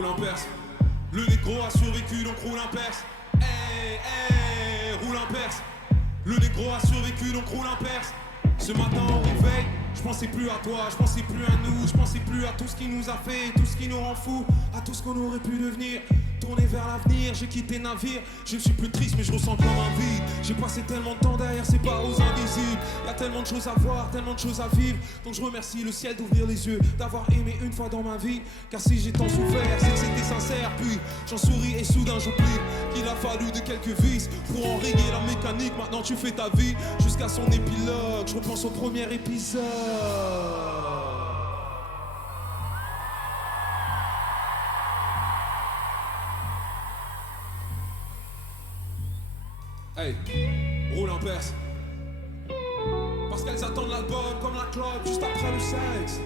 en perse. Le négro a survécu donc roule en perse. Hey, hey, roule en perse. Le négro a survécu donc roule en perse. Ce matin au réveil, je pensais plus à toi, je pensais plus à nous, je pensais plus à tout ce qui nous a fait, tout ce qui nous rend fous, à tout ce qu'on aurait pu devenir. Tourner vers l'avenir, j'ai quitté navire. Je ne suis plus triste mais je ressens comme un vide. J'ai passé tellement de temps derrière ces barreaux invisibles. Y'a tellement de choses à voir, tellement de choses à vivre. Donc je remercie le ciel d'ouvrir les yeux, d'avoir aimé une fois dans ma vie. Car si j'ai tant souffert, c'est que c'était sincère. Puis j'en souris et soudain j'oublie qu'il a fallu de quelques vices pour enrayer la mécanique. Maintenant tu fais ta vie jusqu'à son épilogue. Je repense au premier épisode. Hey, roule en perse. Parce qu'elles attendent l'album comme la clope juste après le sexe.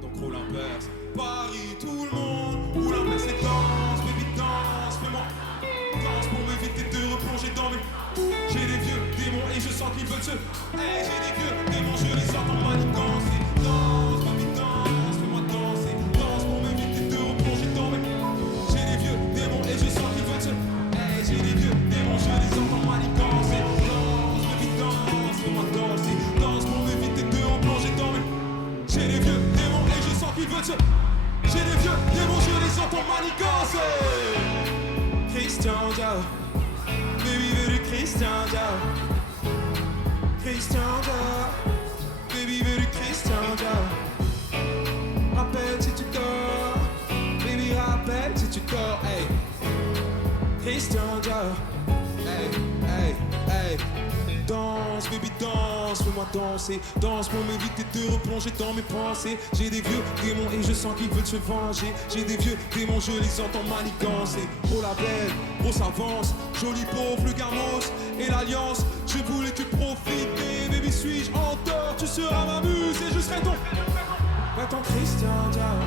Donc roule en perse. Paris, tout le monde roule en perse et danse, baby danse. Fais-moi danse pour m'éviter de replonger dans mes... J'ai des vieux démons et je sens qu'ils veulent se... Hey, j'ai des vieux démons, je les entends manigancer. Danse, baby danse, fais-moi danser. Danse pour m'éviter de replonger dans mes... J'ai des vieux démons et je sens qu'ils veulent se... Hey, j'ai des vieux démons, je les entends manigancer. Danse, baby danse, fais-moi danser. Danse pour m'éviter de replonger dans mes... J'ai des vieux démons et je sens qu'ils veulent se... J'ai des vieux démons, je les entends manigancer. Christian Diao, baby veut du Christian Diao. Christian Diao, baby veut du Christian Diao. Rappelle si tu dors, baby rappelle si tu dors, hey. Christian Diao, hey, hey, hey. Danse, baby danse, fais-moi danser. Danse pour m'éviter de replonger dans mes pensées. J'ai des vieux démons et je sens qu'ils veulent se venger. J'ai des vieux démons, je les entends manigancer. Oh la belle, grosse avance, joli pauvre, le gamos et l'alliance. Je voulais que profiter, baby suis-je en tort. Tu seras ma muse et je serai ton... Ouais, ton Christian Diao.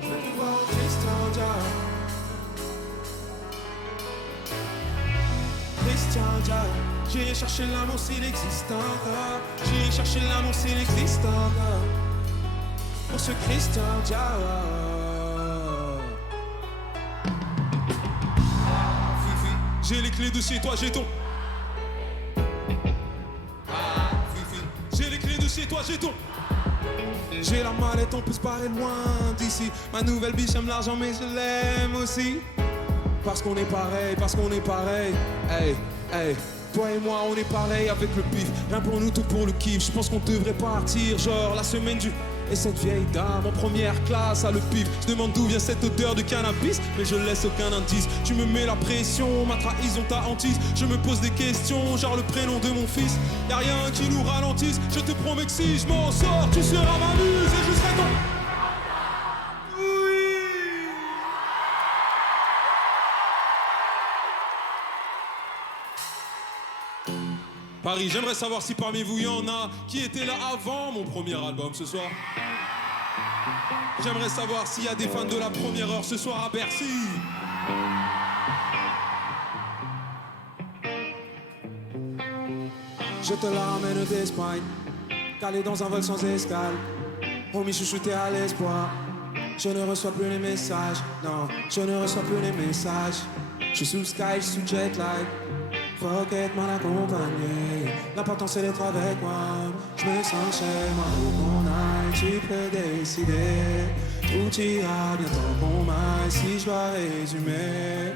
Je vais te voir au Christian Diao. Christian Diao, j'irai chercher l'amour s'il existe encore. J'irai chercher l'amour s'il existe encore. Pour ce Christian Diao. Fifi, j'ai les clés de chez toi, j'ai ton... Fifi, j'ai les clés de chez toi, j'ai ton... J'ai la mallette, on peut se barrer loin d'ici. Ma nouvelle biche aime l'argent mais je l'aime aussi. Parce qu'on est pareil, parce qu'on est pareil. Hey, hey, toi et moi on est pareil avec le pif. Rien pour nous, tout pour le kiff. Je pense qu'on devrait partir, genre la semaine du... Et cette vieille dame en première classe a le pif. Je demande d'où vient cette odeur de cannabis, mais je laisse aucun indice. Tu me mets la pression, ma trahison, ta hantise. Je me pose des questions, genre le prénom de mon fils. Y'a rien qui nous ralentisse. Je te promets que si je m'en sors, tu seras ma muse et je serai ton... Paris, j'aimerais savoir si parmi vous il y en a qui étaient là avant mon premier album ce soir. J'aimerais savoir s'il y a des fans de la première heure ce soir à Bercy. Je te la ramène d'Espagne, calé dans un vol sans escale. Homie chouchouté à l'espoir. Je ne reçois plus les messages, non, je ne reçois plus les messages. Je suis sous sky, je suis jet lag. Faut qu'être mal accompagné. L'important c'est d'être avec moi. Je me sens chez moi où qu'on aille. Tu peux décider. Tout ira bien tant qu'on m'aille. Si je dois résumer,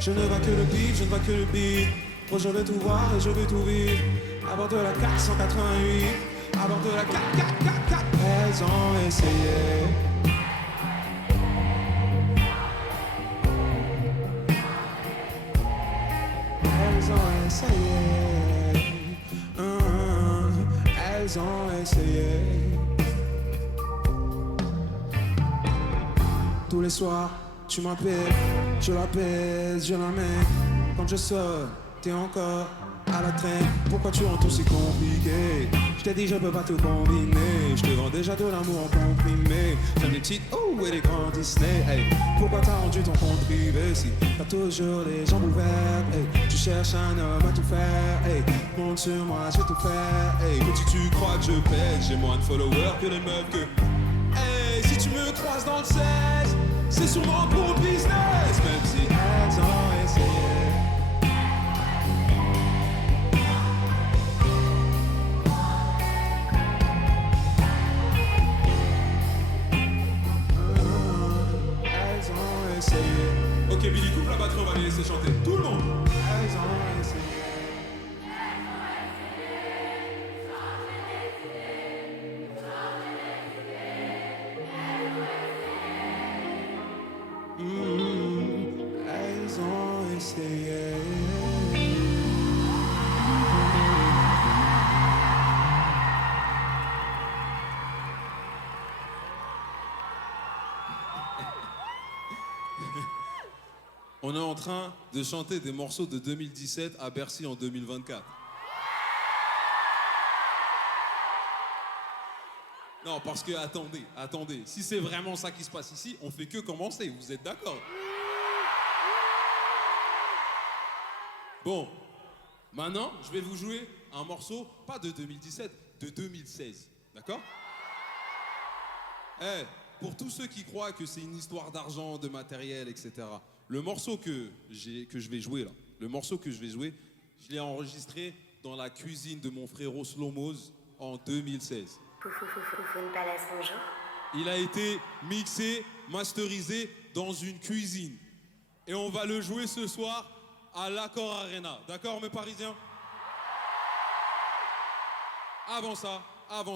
je ne vois que le beat, je ne vois que le beat. Oh, je veux tout voir et je veux tout vivre. À bord de la 488, à bord de la 4. Elles ont essayé. Elles ont essayé. Elles ont essayé. Tous les soirs, tu m'appelles, je l'appelle, je la mets. Quand je sors, t'es encore à la traîne. Pourquoi tu rends tout si compliqué? Je t'ai dit je peux pas tout combiner. Je te vends déjà de l'amour en comprimé. J'aime les petites oh et les grands Disney. Hey, pourquoi t'as rendu ton compte privé si t'as toujours les jambes ouvertes? Hey, tu cherches un homme à tout faire. Hey, monte sur moi, je vais tout faire. Hey, Petit tu crois que je pète, j'ai moins de followers que les meufs que... Hey, tu me croises dans le 16, c'est sûrement pour le business, même si elles ont essayé. Elles ont essayé. Ok, Billy, coupe la batterie, on va les laisser chanter. Tout le monde. Elles ont essayé. Elles ont essayé. On est en train de chanter des morceaux de 2017 à Bercy en 2024. Non, parce que, attendez. Si c'est vraiment ça qui se passe ici, on fait que commencer. Vous êtes d'accord? Bon, maintenant, je vais vous jouer un morceau, pas de 2017, de 2016. D'accord? Pour tous ceux qui croient que c'est une histoire d'argent, de matériel, etc., le morceau que je vais jouer là, je l'ai enregistré dans la cuisine de mon frérot Slomos en 2016. Foufoune Palace, bonjour. Il a été mixé, masterisé dans une cuisine. Et on va le jouer ce soir à l'Accor Arena. D'accord, mes Parisiens? Avant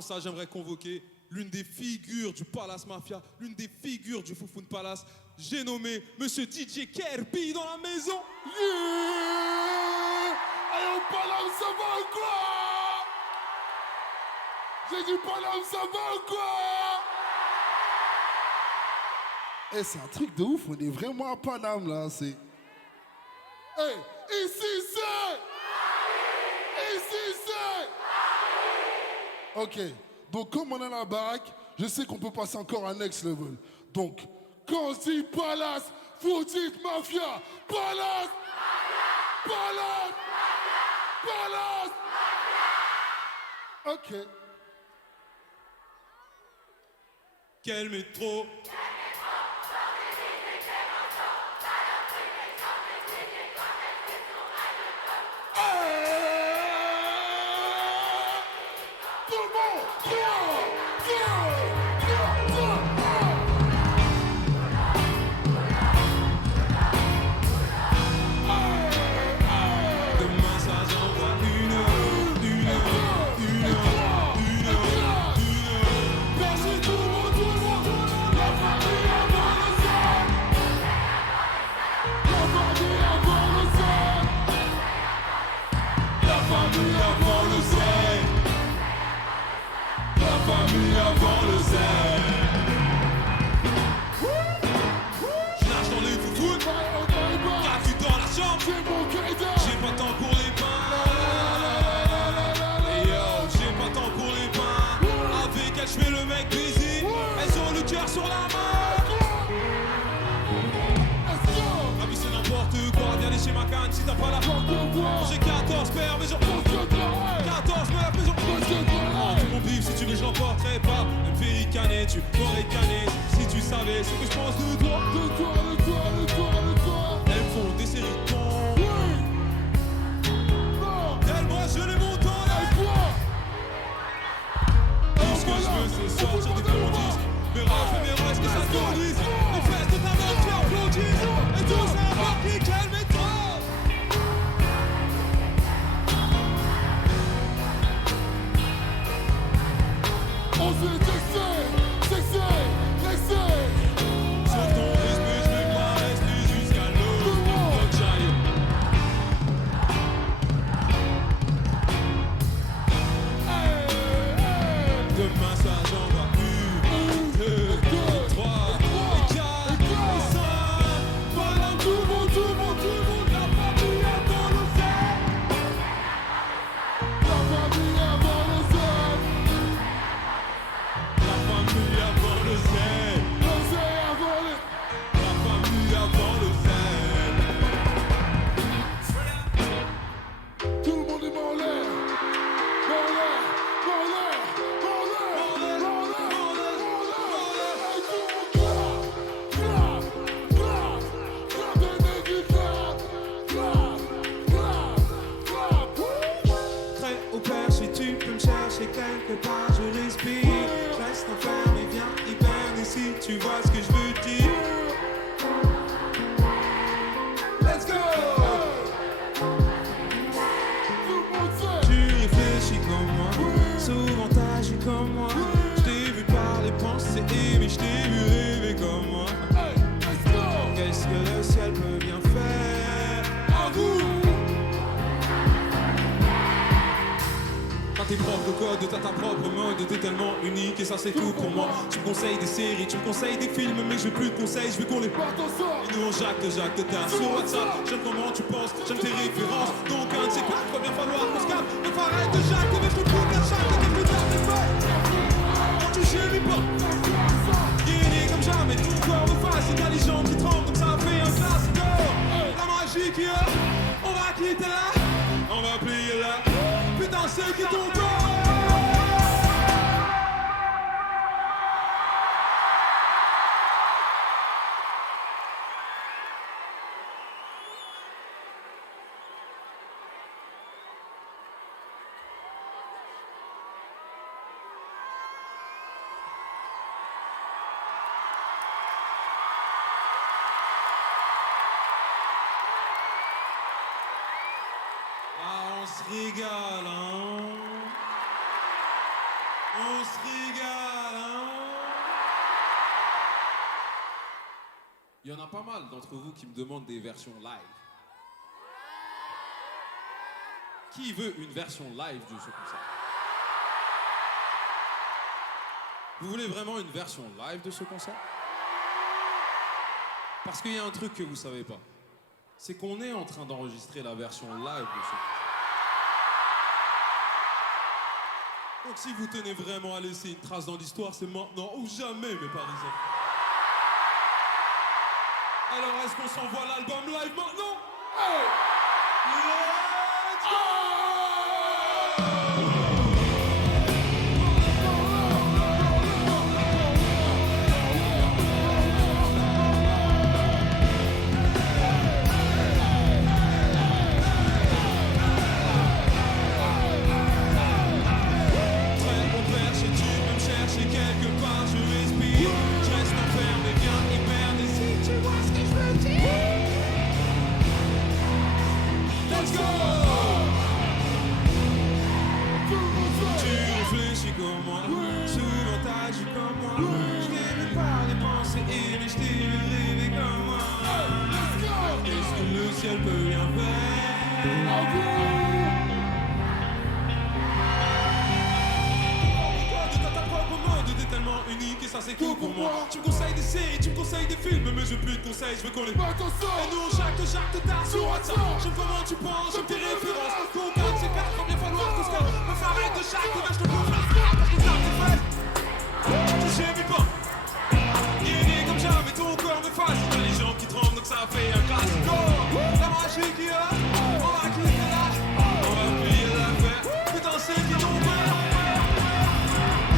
ça, j'aimerais convoquer l'une des figures du Palace Mafia, l'une des figures du Foufoune Palace. J'ai nommé Monsieur DJ Kerby dans la maison. Yeah! Allez, Palace, ça va ou quoi? J'ai dit Palace, ça va ou quoi? Eh, c'est un truc de ouf, on est vraiment à Paname là, c'est... Eh, ici c'est... Ok, donc comme on est à la baraque, je sais qu'on peut passer encore à next level. Donc, quand je dis Palace, vous dites Mafia. Palace! Palace! Palace! Ok. Quel métro? Avant le zèle. Je lâche dans les foufounes, car tu dans la chambre. J'ai pas temps pour les pains. Et yo, j'ai pas temps pour les pains. Avec elle, je fais le mec busy. Elles ont le cœur sur la main. La vie c'est n'importe quoi. Viens aller chez ma canne si t'as pas la porte. J'ai 14 pères, mais j'en 14 meufs, mais j'en mon bif, si tu veux, je l'emporterai pas. Elle me fait ricaner, tu pourrais ricaner. Si tu savais ce que je pense de toi. Elles me font des séries de cons. Tellement je les monte en l'air. Tout ce que je veux, c'est sortir des conditions. Mes rêves et mes rêves, que ça tournise. Les fesses de ta meuf qui applaudissent. Et tout ça va qui calme et trop. On se dit sexy. Sauf ton respect, je mets ma reste les tes propres codes, t'as ta propre mode, t'es tellement unique et ça c'est tout pour moi. Tu me conseilles des séries, tu me conseilles des films, mais je veux plus de conseils, je veux qu'on les parte ensemble. Et nous on jacte t'as sur WhatsApp. J'aime comment tu penses, j'aime tes références. Donc un de ces quatre, va bien falloir qu'on se calme. Mais arrête de jacte, mais je te coûte la chatte et plus tard t'es fait. Quand tu gémis pas, guéri comme jamais, ton corps me fasse intelligent qui tremble, donc ça fait un classico. La magie qui est, on va quitter là, on va plier là. Putain c'est qui ton corps. Ah, on se régale, hein. On se régale, hein. Il y en a pas mal d'entre vous qui me demandent des versions live. Qui veut une version live de ce concert? Vous voulez vraiment une version live de ce concert? Parce qu'il y a un truc que vous savez pas. C'est qu'on est en train d'enregistrer la version live de ce concert. Donc si vous tenez vraiment à laisser une trace dans l'histoire, c'est maintenant ou jamais, mes Parisiens. Alors est-ce qu'on s'envoie l'album live maintenant? Hey! Let's go! Elle peut rien faire. T'as ta propre mode, t'es tellement unique et ça c'est tout pour moi. Tu me conseilles des séries, tu me conseilles des films, mais je veux plus de conseils, je veux qu'on les parte ensemble. Et nous on jacte tard sur WhatsApp. J'aime comment tu penses, j'aime tes références. Donc un de ces quatre, va bien falloir qu'on se calme. Me faire arrête de jacte, mais je te couvre la frappe parce que ça t'es fait. Tu gémis pas. Guéri comme jamais, ton corps me fasse intelligent qui tremble, donc ça fait un classico. La magie qui a, on va quitter là, on va plier la fête. Putain c'est qui ton père.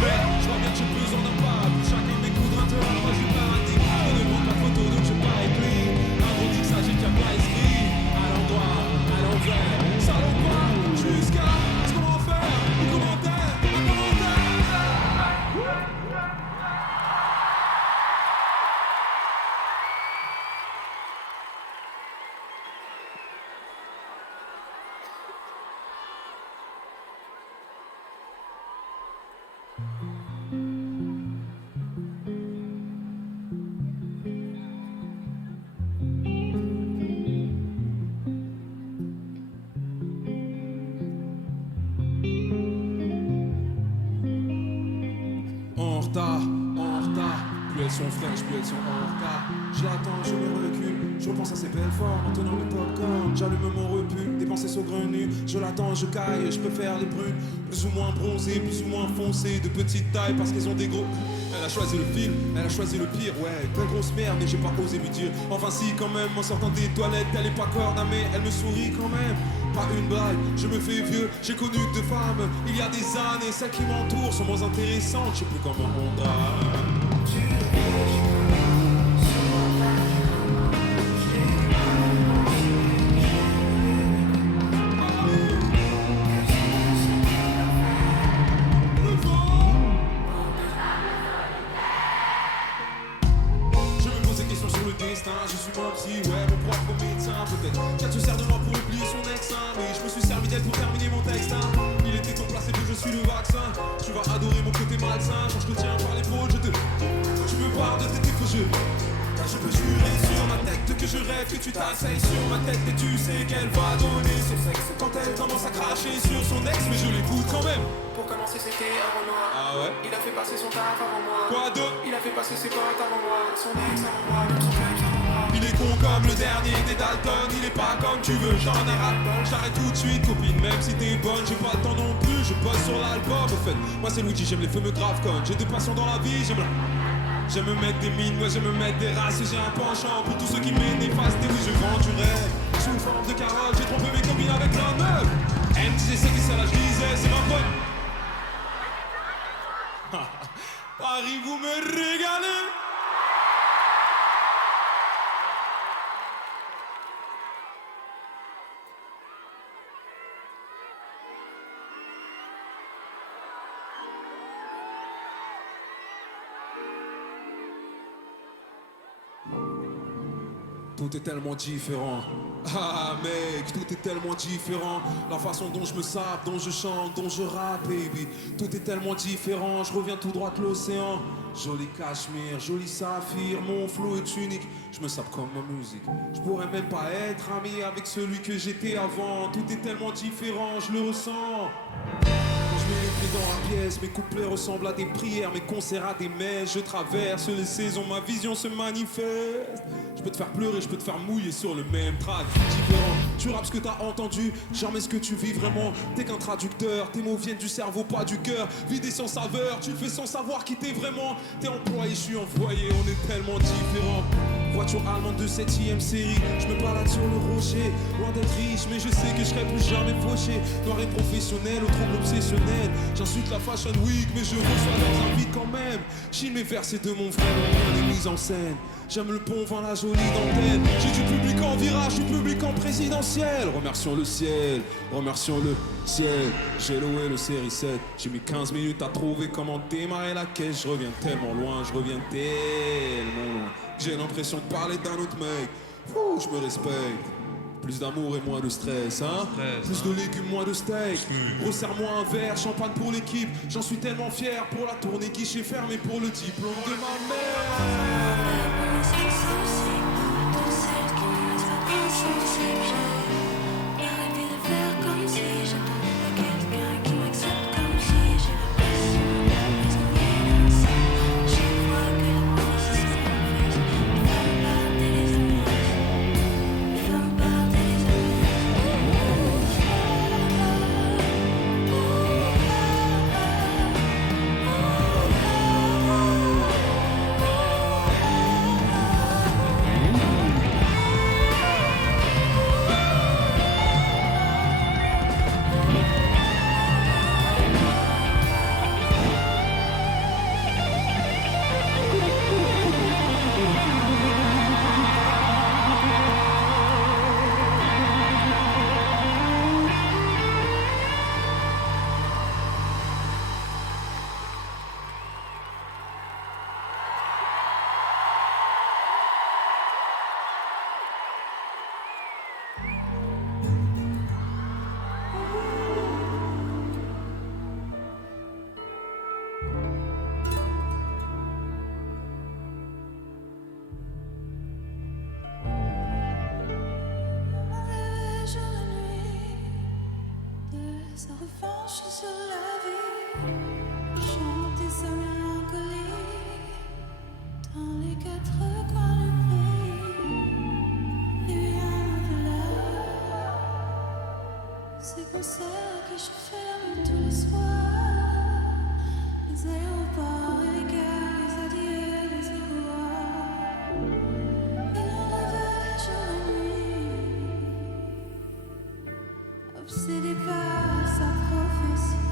Mais je vois bien que j'ai besoin d'un pas pour chacun de mes coups de rinteur. Moi je suis pas un type, je ne demande pas de photo donc je pas écrit. Un gros dit que ça j'ai déjà pas écrit. À l'endroit, à l'envers, ça l'en pas, jusqu'à ce qu'on va en faire. Un commentaire, un commentaire. Plus elles sont fraîches, plus elles sont en retard. Je l'attends, je me recule, je repense à ces belles formes en tenant le popcorn. J'allume mon repu, dépensé saugrenu. Je l'attends, je caille, je peux faire les brunes. Plus ou moins bronzées, plus ou moins foncées, de petite taille parce qu'elles ont des gros. Elle a choisi le film, elle a choisi le pire. Ouais, une grosse merde, mais j'ai pas osé lui dire. Enfin si quand même, en sortant des toilettes, elle est pas cordamée, elle me sourit quand même. Pas une blague, je me fais vieux, j'ai connu deux femmes il y a des années, celles qui m'entourent sont moins intéressantes, je sais plus comment on drague. Je suis mon psy, ouais, mon propre médecin peut-être. Qu'elle se sert de moi pour oublier son ex, hein. Mais je me suis servi d'elle pour terminer mon texte, hein. Il était temps placé que je suis le vaccin. Tu vas adorer mon côté malsain. Quand je te tiens par l'épaule, je te... Tu me parles de tes défauts, ta Je peux jurer sur ma tête que je rêve que tu t'asseyes sur ma tête et tu sais qu'elle va donner son sexe quand elle commence à cracher sur son ex, mais je l'écoute quand même. Pour commencer, c'était un Renoir. Ah ouais? Il a fait passer son taf avant moi. Quoi d'autre? Il a fait passer ses potes avant moi. Son ex avant moi, même son ex avant moi. Il est con comme le dernier des Dalton, il est pas comme tu veux, j'en ai ras-le-bol. J'arrête tout de suite, copine, même si t'es bonne, j'ai pas le temps non plus, je bosse sur l'album. Au fait, moi c'est Luigi, j'aime les fameux grave connes. J'ai deux passions dans la vie, j'aime me mettre des mines, moi j'aime me mettre des races. J'ai un penchant pour tous ceux qui m'aident néfastes. Et oui, je vends du rêve, sous forme de carotte. J'ai trompé mes copines avec la meuf. Elle me disait c'est qui ça là, je disais c'est ma pote. Paris, vous me régalez. Tout est tellement différent. Ah mec, tout est tellement différent. La façon dont je me sape, dont je chante, dont je rappe, baby. Tout est tellement différent, je reviens tout droit de l'océan. Joli cachemire, joli saphir, mon flow est unique. Je me sape comme ma musique. Je pourrais même pas être ami avec celui que j'étais avant. Tout est tellement différent, je le ressens. Je mets les pieds dans la pièce, mes couplets ressemblent à des prières, mes concerts à des messes. Je traverse les saisons, ma vision se manifeste. Je peux te faire pleurer, je peux te faire mouiller sur le même track. Différent, tu rappes ce que t'as entendu, jamais ce que tu vis vraiment. T'es qu'un traducteur, tes mots viennent du cerveau, pas du cœur. Vidé sans saveur, tu le fais sans savoir qui t'es vraiment. T'es employé, je suis envoyé, on est tellement différents. Voiture allemande de 7ème série, je me balade sur le rocher. Loin d'être riche, mais je sais que je serai plus jamais fauché. Noir et professionnel, au trouble obsessionnel. J'insulte la Fashion Week, mais je reçois leurs invites quand même. Chine mes versets de mon frère, loin des mises en scène. J'aime le bon vin, la jolie dentelle. J'ai du public en virage, du public en présidentiel. Remercions le ciel, remercions le ciel. J'ai loué le série 7. J'ai mis 15 minutes à trouver comment démarrer la caisse. Je reviens tellement loin, je reviens tellement loin. J'ai l'impression de parler d'un autre mec. Ouh, je me respecte. Plus d'amour et moins de stress, hein. Plus de légumes, moins de steak. Resserre-moi un verre, champagne pour l'équipe. J'en suis tellement fier pour la tournée guichet fermé pour le diplôme de ma mère. Arrêtez de faire comme si j'attendais pas quelqu'un qui m'accepte comme si j'ai la passion prisonnier d'un sang. Chaque fois que la police s'est les femmes partaient les sa revanche sur la vie, chanter sa mélancolie dans les quatre coins du pays. Et bien au-delà, ces concerts que je ferme tous les soirs, les aéroports et les gares, les adieux, les au revoir. Et on rêve jour et nuit, obsédé par sa prophétie,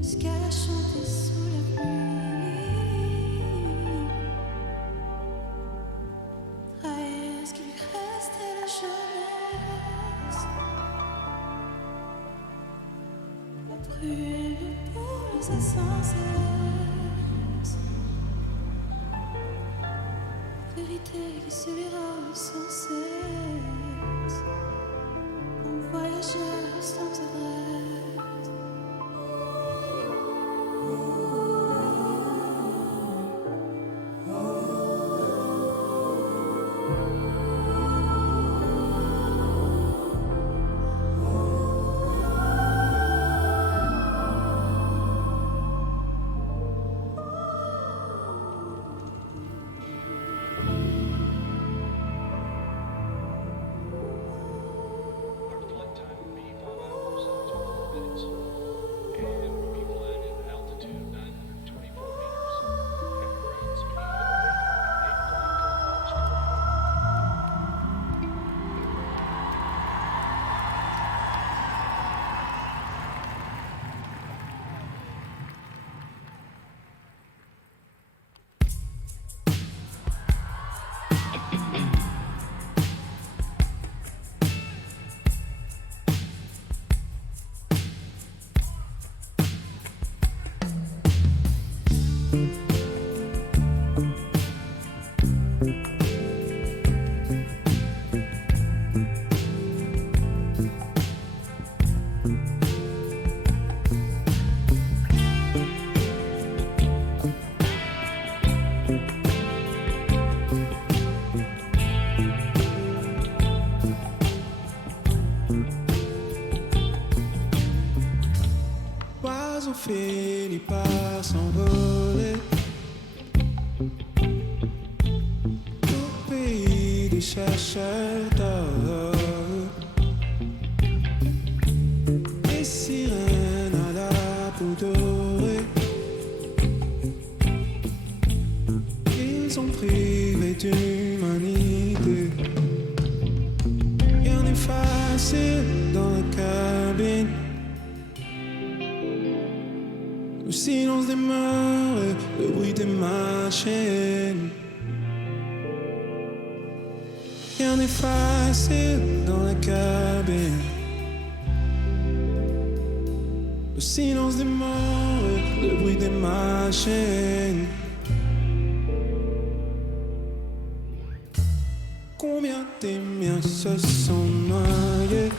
jusqu'à la chanter sous la pluie. Trahir ce qui lui restait la jeunesse, la brûler pour les sans cesse. Vérité qui se lira sans cesse. Un voyageur sans adresse. Oh, oh, oh. l'oiseau finit par s'envoler au pays des chercheurs d'or. Les sirènes à la peau dorée, ils ont privé d'humanité. Rien n'est facile dans la cabine. Le silence des morts et le bruit des machines. Rien n'est facile dans la cabine. Le silence des morts et le bruit des machines. Combien des miens se sont noyés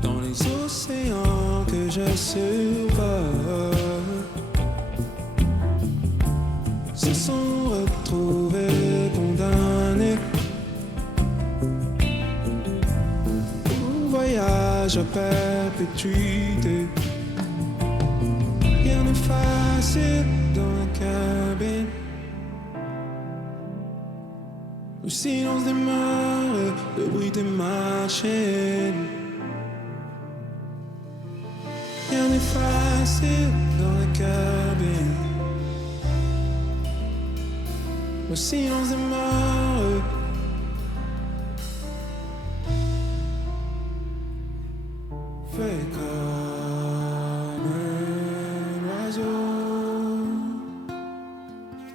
dans les océans que je survole, se sont retrouvés condamnés au voyage à perpétuité. Rien n'est facile dans la cabine. Le silence des morts et le bruit des machines. Rien n'est facile dans la cabine. Le silence des morts. Fais comme l'oiseau,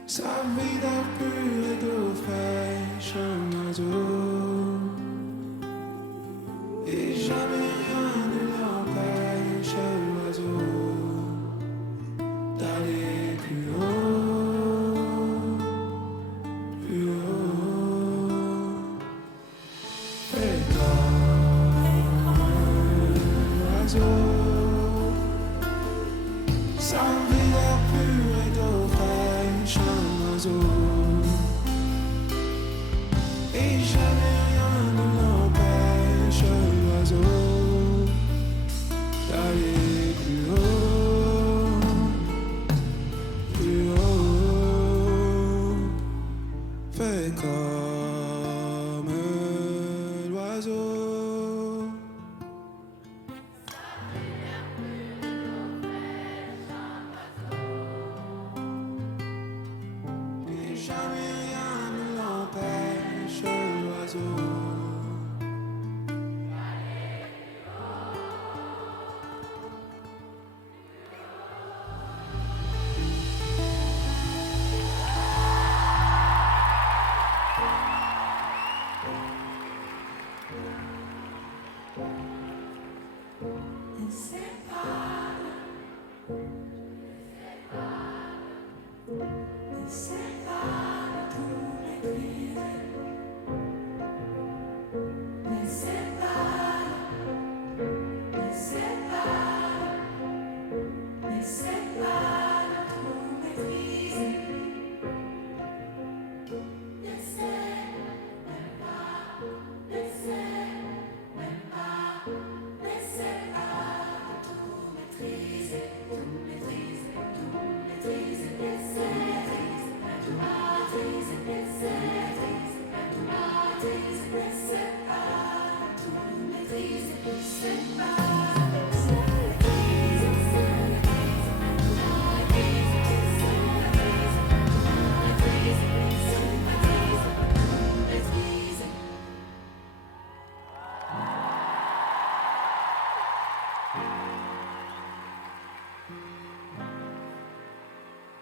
sa vie d'air pur et d'eau fraîche, un oiseau, et jamais rien ne l'empêche, l'oiseau, d'aller plus haut, plus haut. Fais comme l'oiseau, sa vie d'air pur et d'eau fraîche, un oiseau, et jamais rien ne l'empêche, l'oiseau, d'aller plus haut, plus haut. Fais comme l'oiseau. Et jamais rien ne l'empêche, l'oiseau.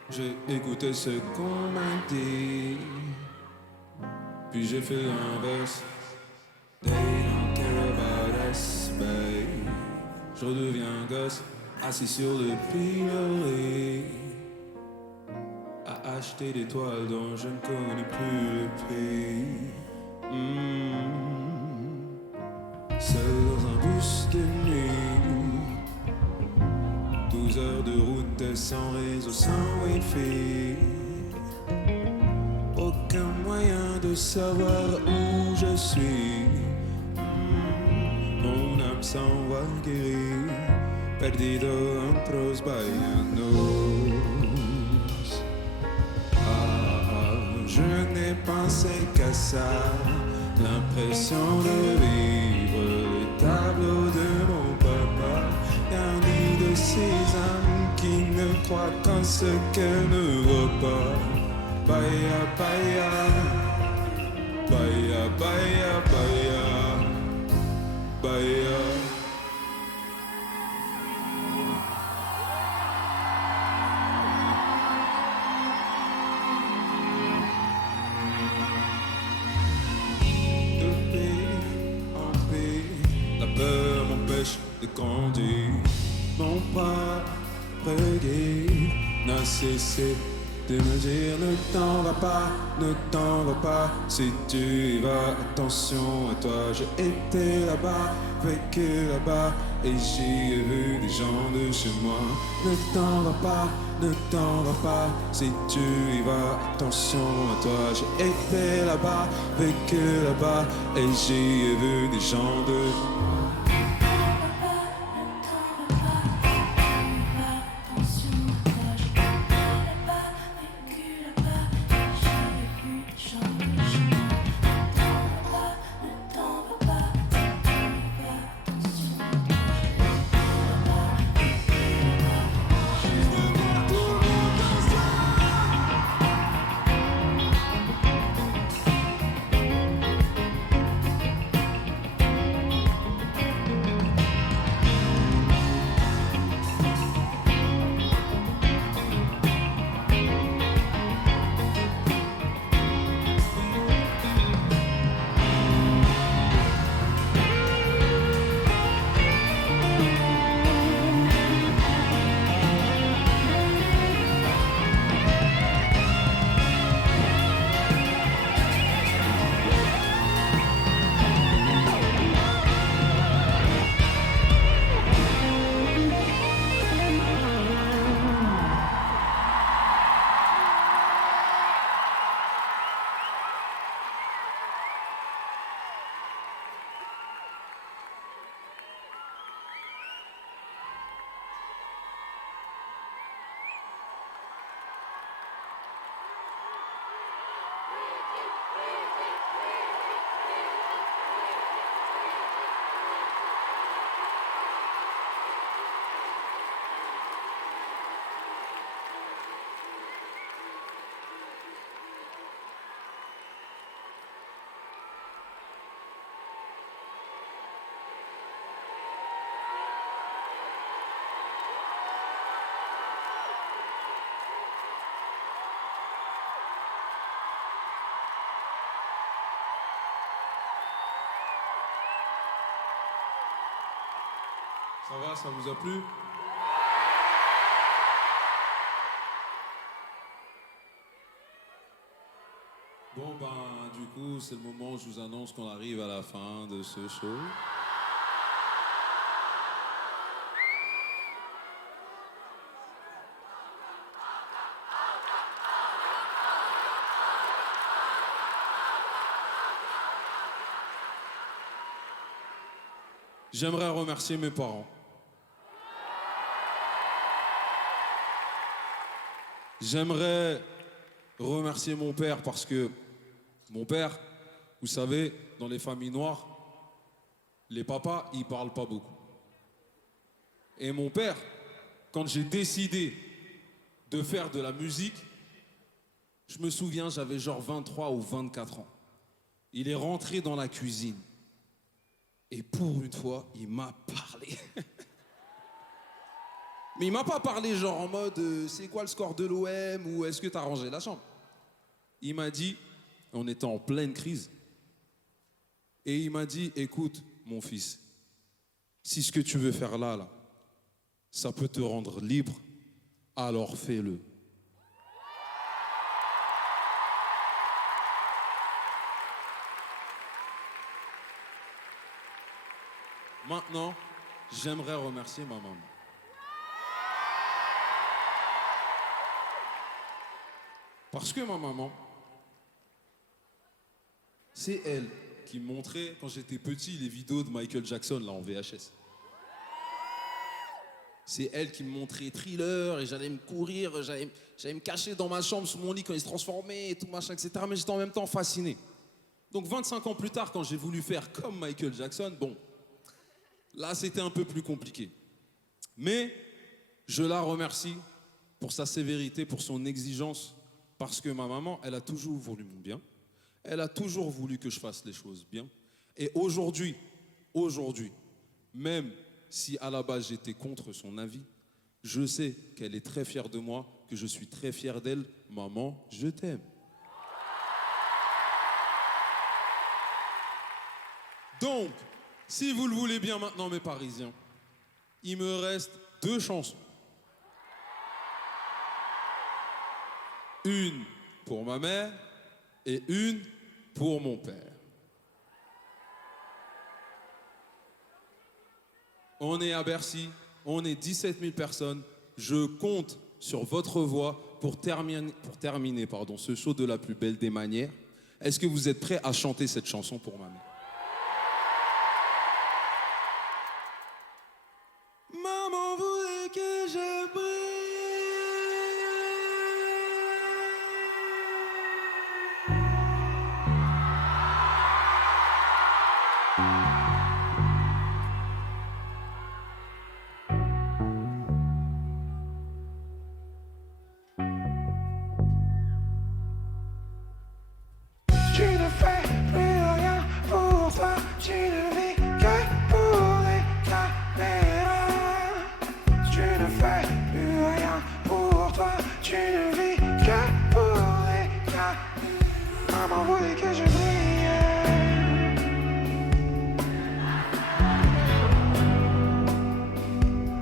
J'ai écouté ce qu'on m'a dit, puis j'ai fait l'inverse. They don't care about us, babe. Je redeviens gosse, assis sur le pilori, à acheter des toiles dont je ne connais plus le prix. Seul dans un bus de nuit, 12 heures de route sans réseau, sans wifi. Aucun moyen de savoir où je suis. Mon âme s'en va guérir. perdido entre los baianos. Ah, je n'ai pensé qu'à ça, l'impression de vivre les tableaux de mon papa, garni de ces âmes qui ne croient qu'en ce qu'elles ne voient pas. Baya, baya, baya, baya, baya, baya. De paix en paix, la peur m'empêche de grandir. Mon propre guide n'a cessé de me dire ne t'en va pas, ne t'en va pas. Si tu y vas, attention à toi. J'ai été là-bas, vécu là-bas, et j'y ai vu des gens de chez moi. Ne t'en va pas, ne t'en va pas. Si tu y vas, attention à toi. J'ai été là-bas, vécu là-bas, et j'y ai vu des gens de Ça va, ça vous a plu? Bon ben, du coup, c'est le moment où je vous annonce qu'on arrive à la fin de ce show. J'aimerais remercier mes parents. J'aimerais remercier mon père parce que mon père, vous savez, dans les familles noires, les papas, ils parlent pas beaucoup. Et mon père, quand j'ai décidé de faire de la musique, je me souviens, j'avais genre 23 ou 24 ans. Il est rentré dans la cuisine. Et pour une fois, il m'a parlé. Mais il m'a pas parlé genre en mode c'est quoi le score de l'OM ou est-ce que t'as rangé la chambre. Il m'a dit, on était en pleine crise, et il m'a dit écoute mon fils, si ce que tu veux faire là, ça peut te rendre libre, alors fais-le. Maintenant, j'aimerais remercier ma maman. Parce que ma maman, c'est elle qui me montrait, quand j'étais petit, les vidéos de Michael Jackson, là, en VHS. C'est elle qui me montrait Thriller et j'allais me courir, j'allais me cacher dans ma chambre sous mon lit quand il se transformait et tout machin, etc. Mais j'étais en même temps fasciné. Donc 25 ans plus tard, quand j'ai voulu faire comme Michael Jackson, bon, là c'était un peu plus compliqué. Mais je la remercie pour sa sévérité, pour son exigence, parce que ma maman, elle a toujours voulu mon bien. Elle a toujours voulu que je fasse les choses bien. Et aujourd'hui, même si à la base j'étais contre son avis, je sais qu'elle est très fière de moi, que je suis très fier d'elle. Maman, je t'aime. Donc, si vous le voulez bien maintenant, mes Parisiens, il me reste 2 chansons. Une pour ma mère et une pour mon père. On est à Bercy, on est 17 000 personnes. Je compte sur votre voix pour terminer ce show de la plus belle des manières. Est-ce que vous êtes prêts à chanter cette chanson pour ma mère? Maman voulait que je brille. Tu ne fais plus rien pour toi, tu ne vis que pour les caméras. Tu ne fais plus rien pour toi, tu ne vis que pour les caméras. Maman voulait que je brille.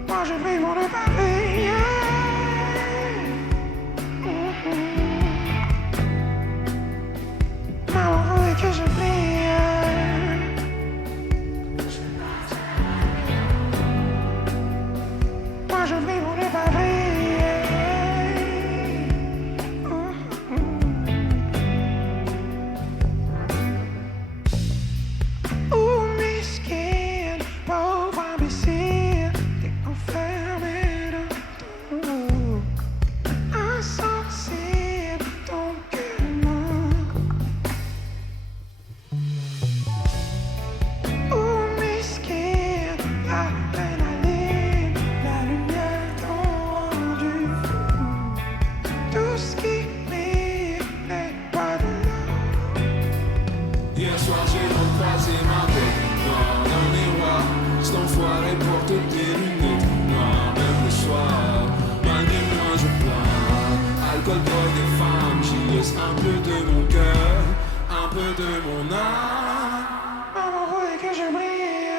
Moi je brille pour ne pas briller. Maman voulait que je brille. Moi je brille pour ne pas briller. Oh mesquine, pauvre imbécile, t'es enfermé dans ton insensible, ton cœur manque. Oh mesquine, l'adrénaline, la lumière t'ont rendu fou. Tout ce qui brille n'est pas de l'or. Hier soir j'ai recroisé ma tête noire dans le miroir. Cet enfoiré porte des lunettes noires même le soir. Malgré moi je plains. Alcool, drogue et femmes, j'y laisse un peu de mon cœur, un peu de mon âme. Maman voulait que je brille.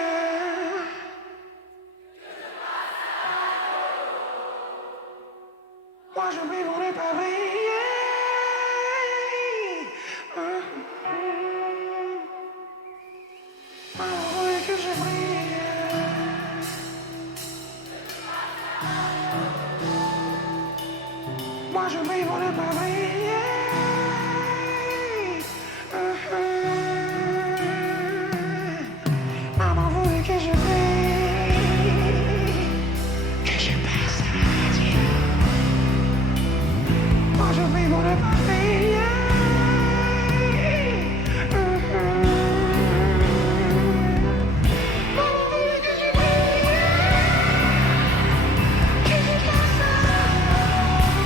Moi je brille pour ne pas briller. Maman voulait que je brille. Moi je brille pour ne pas briller. Maman voulait que je brille, que je passe à la radio. Moi je brille pour ne pas briller. Maman voulait que je brille, que je passe à la radio.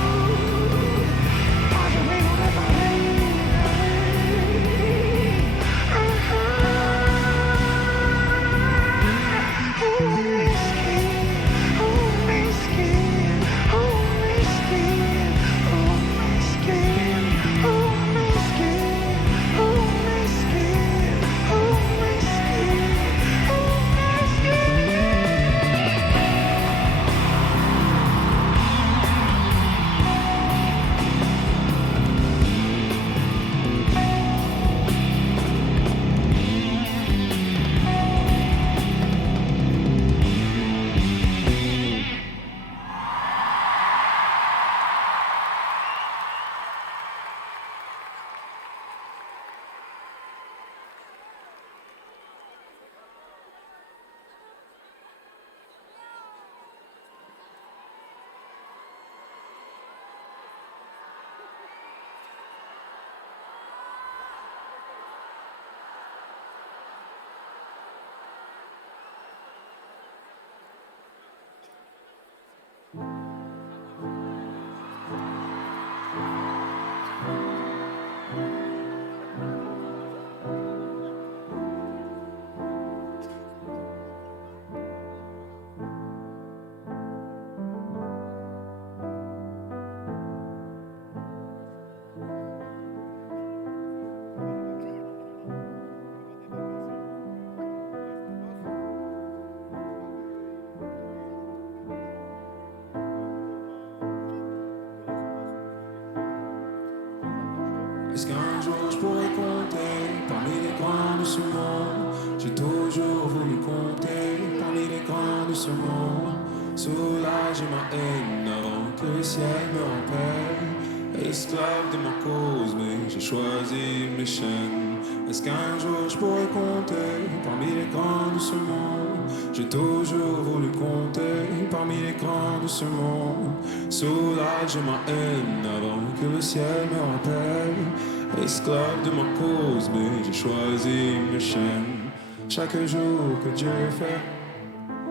Est-ce qu'un jour je pourrais compter parmi les grands de ce monde? J'ai toujours voulu compter parmi les grands de ce monde. Soulager ma haine avant que le ciel me rappelle. Esclave de ma cause, mais j'ai choisi mes chaînes. Est-ce qu'un jour je pourrais compter parmi les grands de ce monde? J'ai toujours voulu compter parmi les grands de ce monde. Soulager ma haine avant que le ciel me rappelle. Esclave de ma cause, mais j'ai choisi mes chaînes. Chaque jour que Dieu fait,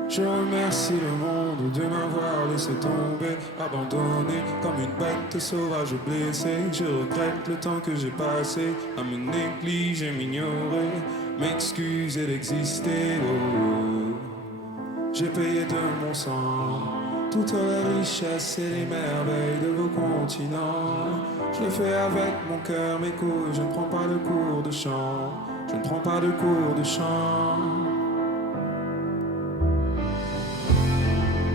je remercie le monde de m'avoir laissé tomber, abandonné comme une bête sauvage blessée. Je regrette le temps que j'ai passé à me négliger, m'ignorer, m'excuser d'exister. Oh. J'ai payé de mon sang toutes les richesses et les merveilles de vos continents. Je le fais avec mon cœur, mes couilles. Je ne prends pas de cours de chant. Je ne prends pas de cours de chant.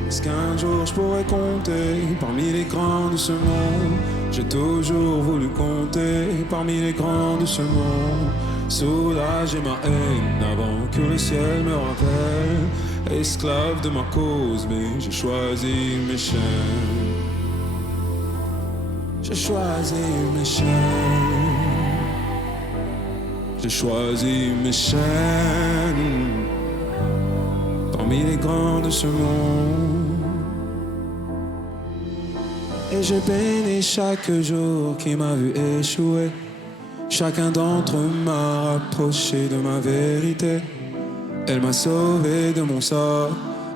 Est-ce qu'un jour je pourrais compter parmi les grands de ce monde? J'ai toujours voulu compter parmi les grands de ce monde. Soulager ma haine avant que le ciel me rappelle. Esclave de ma cause, mais j'ai choisi mes chaînes. J'ai choisi mes chaînes. J'ai choisi mes chaînes parmi les grands de ce monde. Et je bénis chaque jour qui m'a vu échouer. Chacun d'entre eux m'a rapproché de ma vérité. Elle m'a sauvé de mon sort,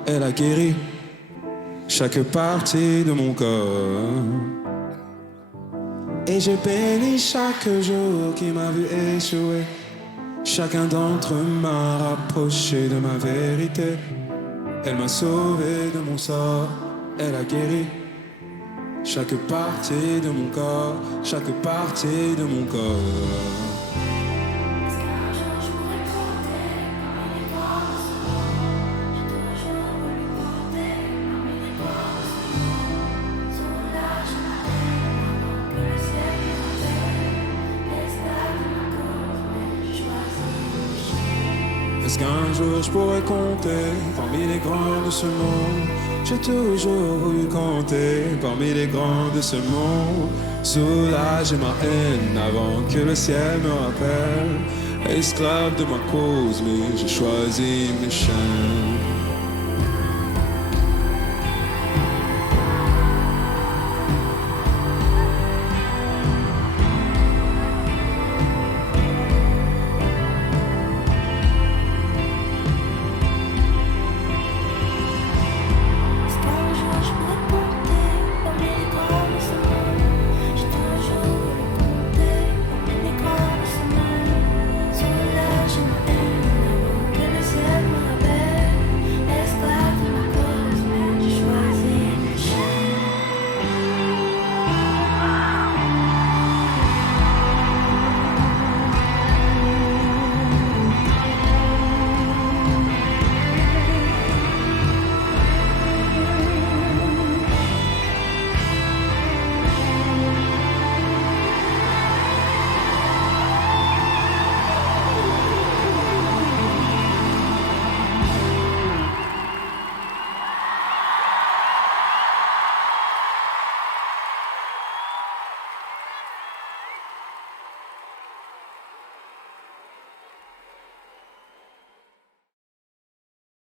elle a guéri chaque partie de mon corps. Et je bénis chaque jour qui m'a vu échouer. Chacun d'entre eux m'a rapproché de ma vérité. Elle m'a sauvé de mon sort, elle a guéri chaque partie de mon corps, chaque partie de mon corps. Est-ce qu'un jour je pourrais compter parmi les grands de ce monde? J'ai toujours voulu compter parmi les grands de ce monde. Soulager ma haine avant que le ciel me rappelle. Esclave de ma cause, mais j'ai choisi mes chaînes.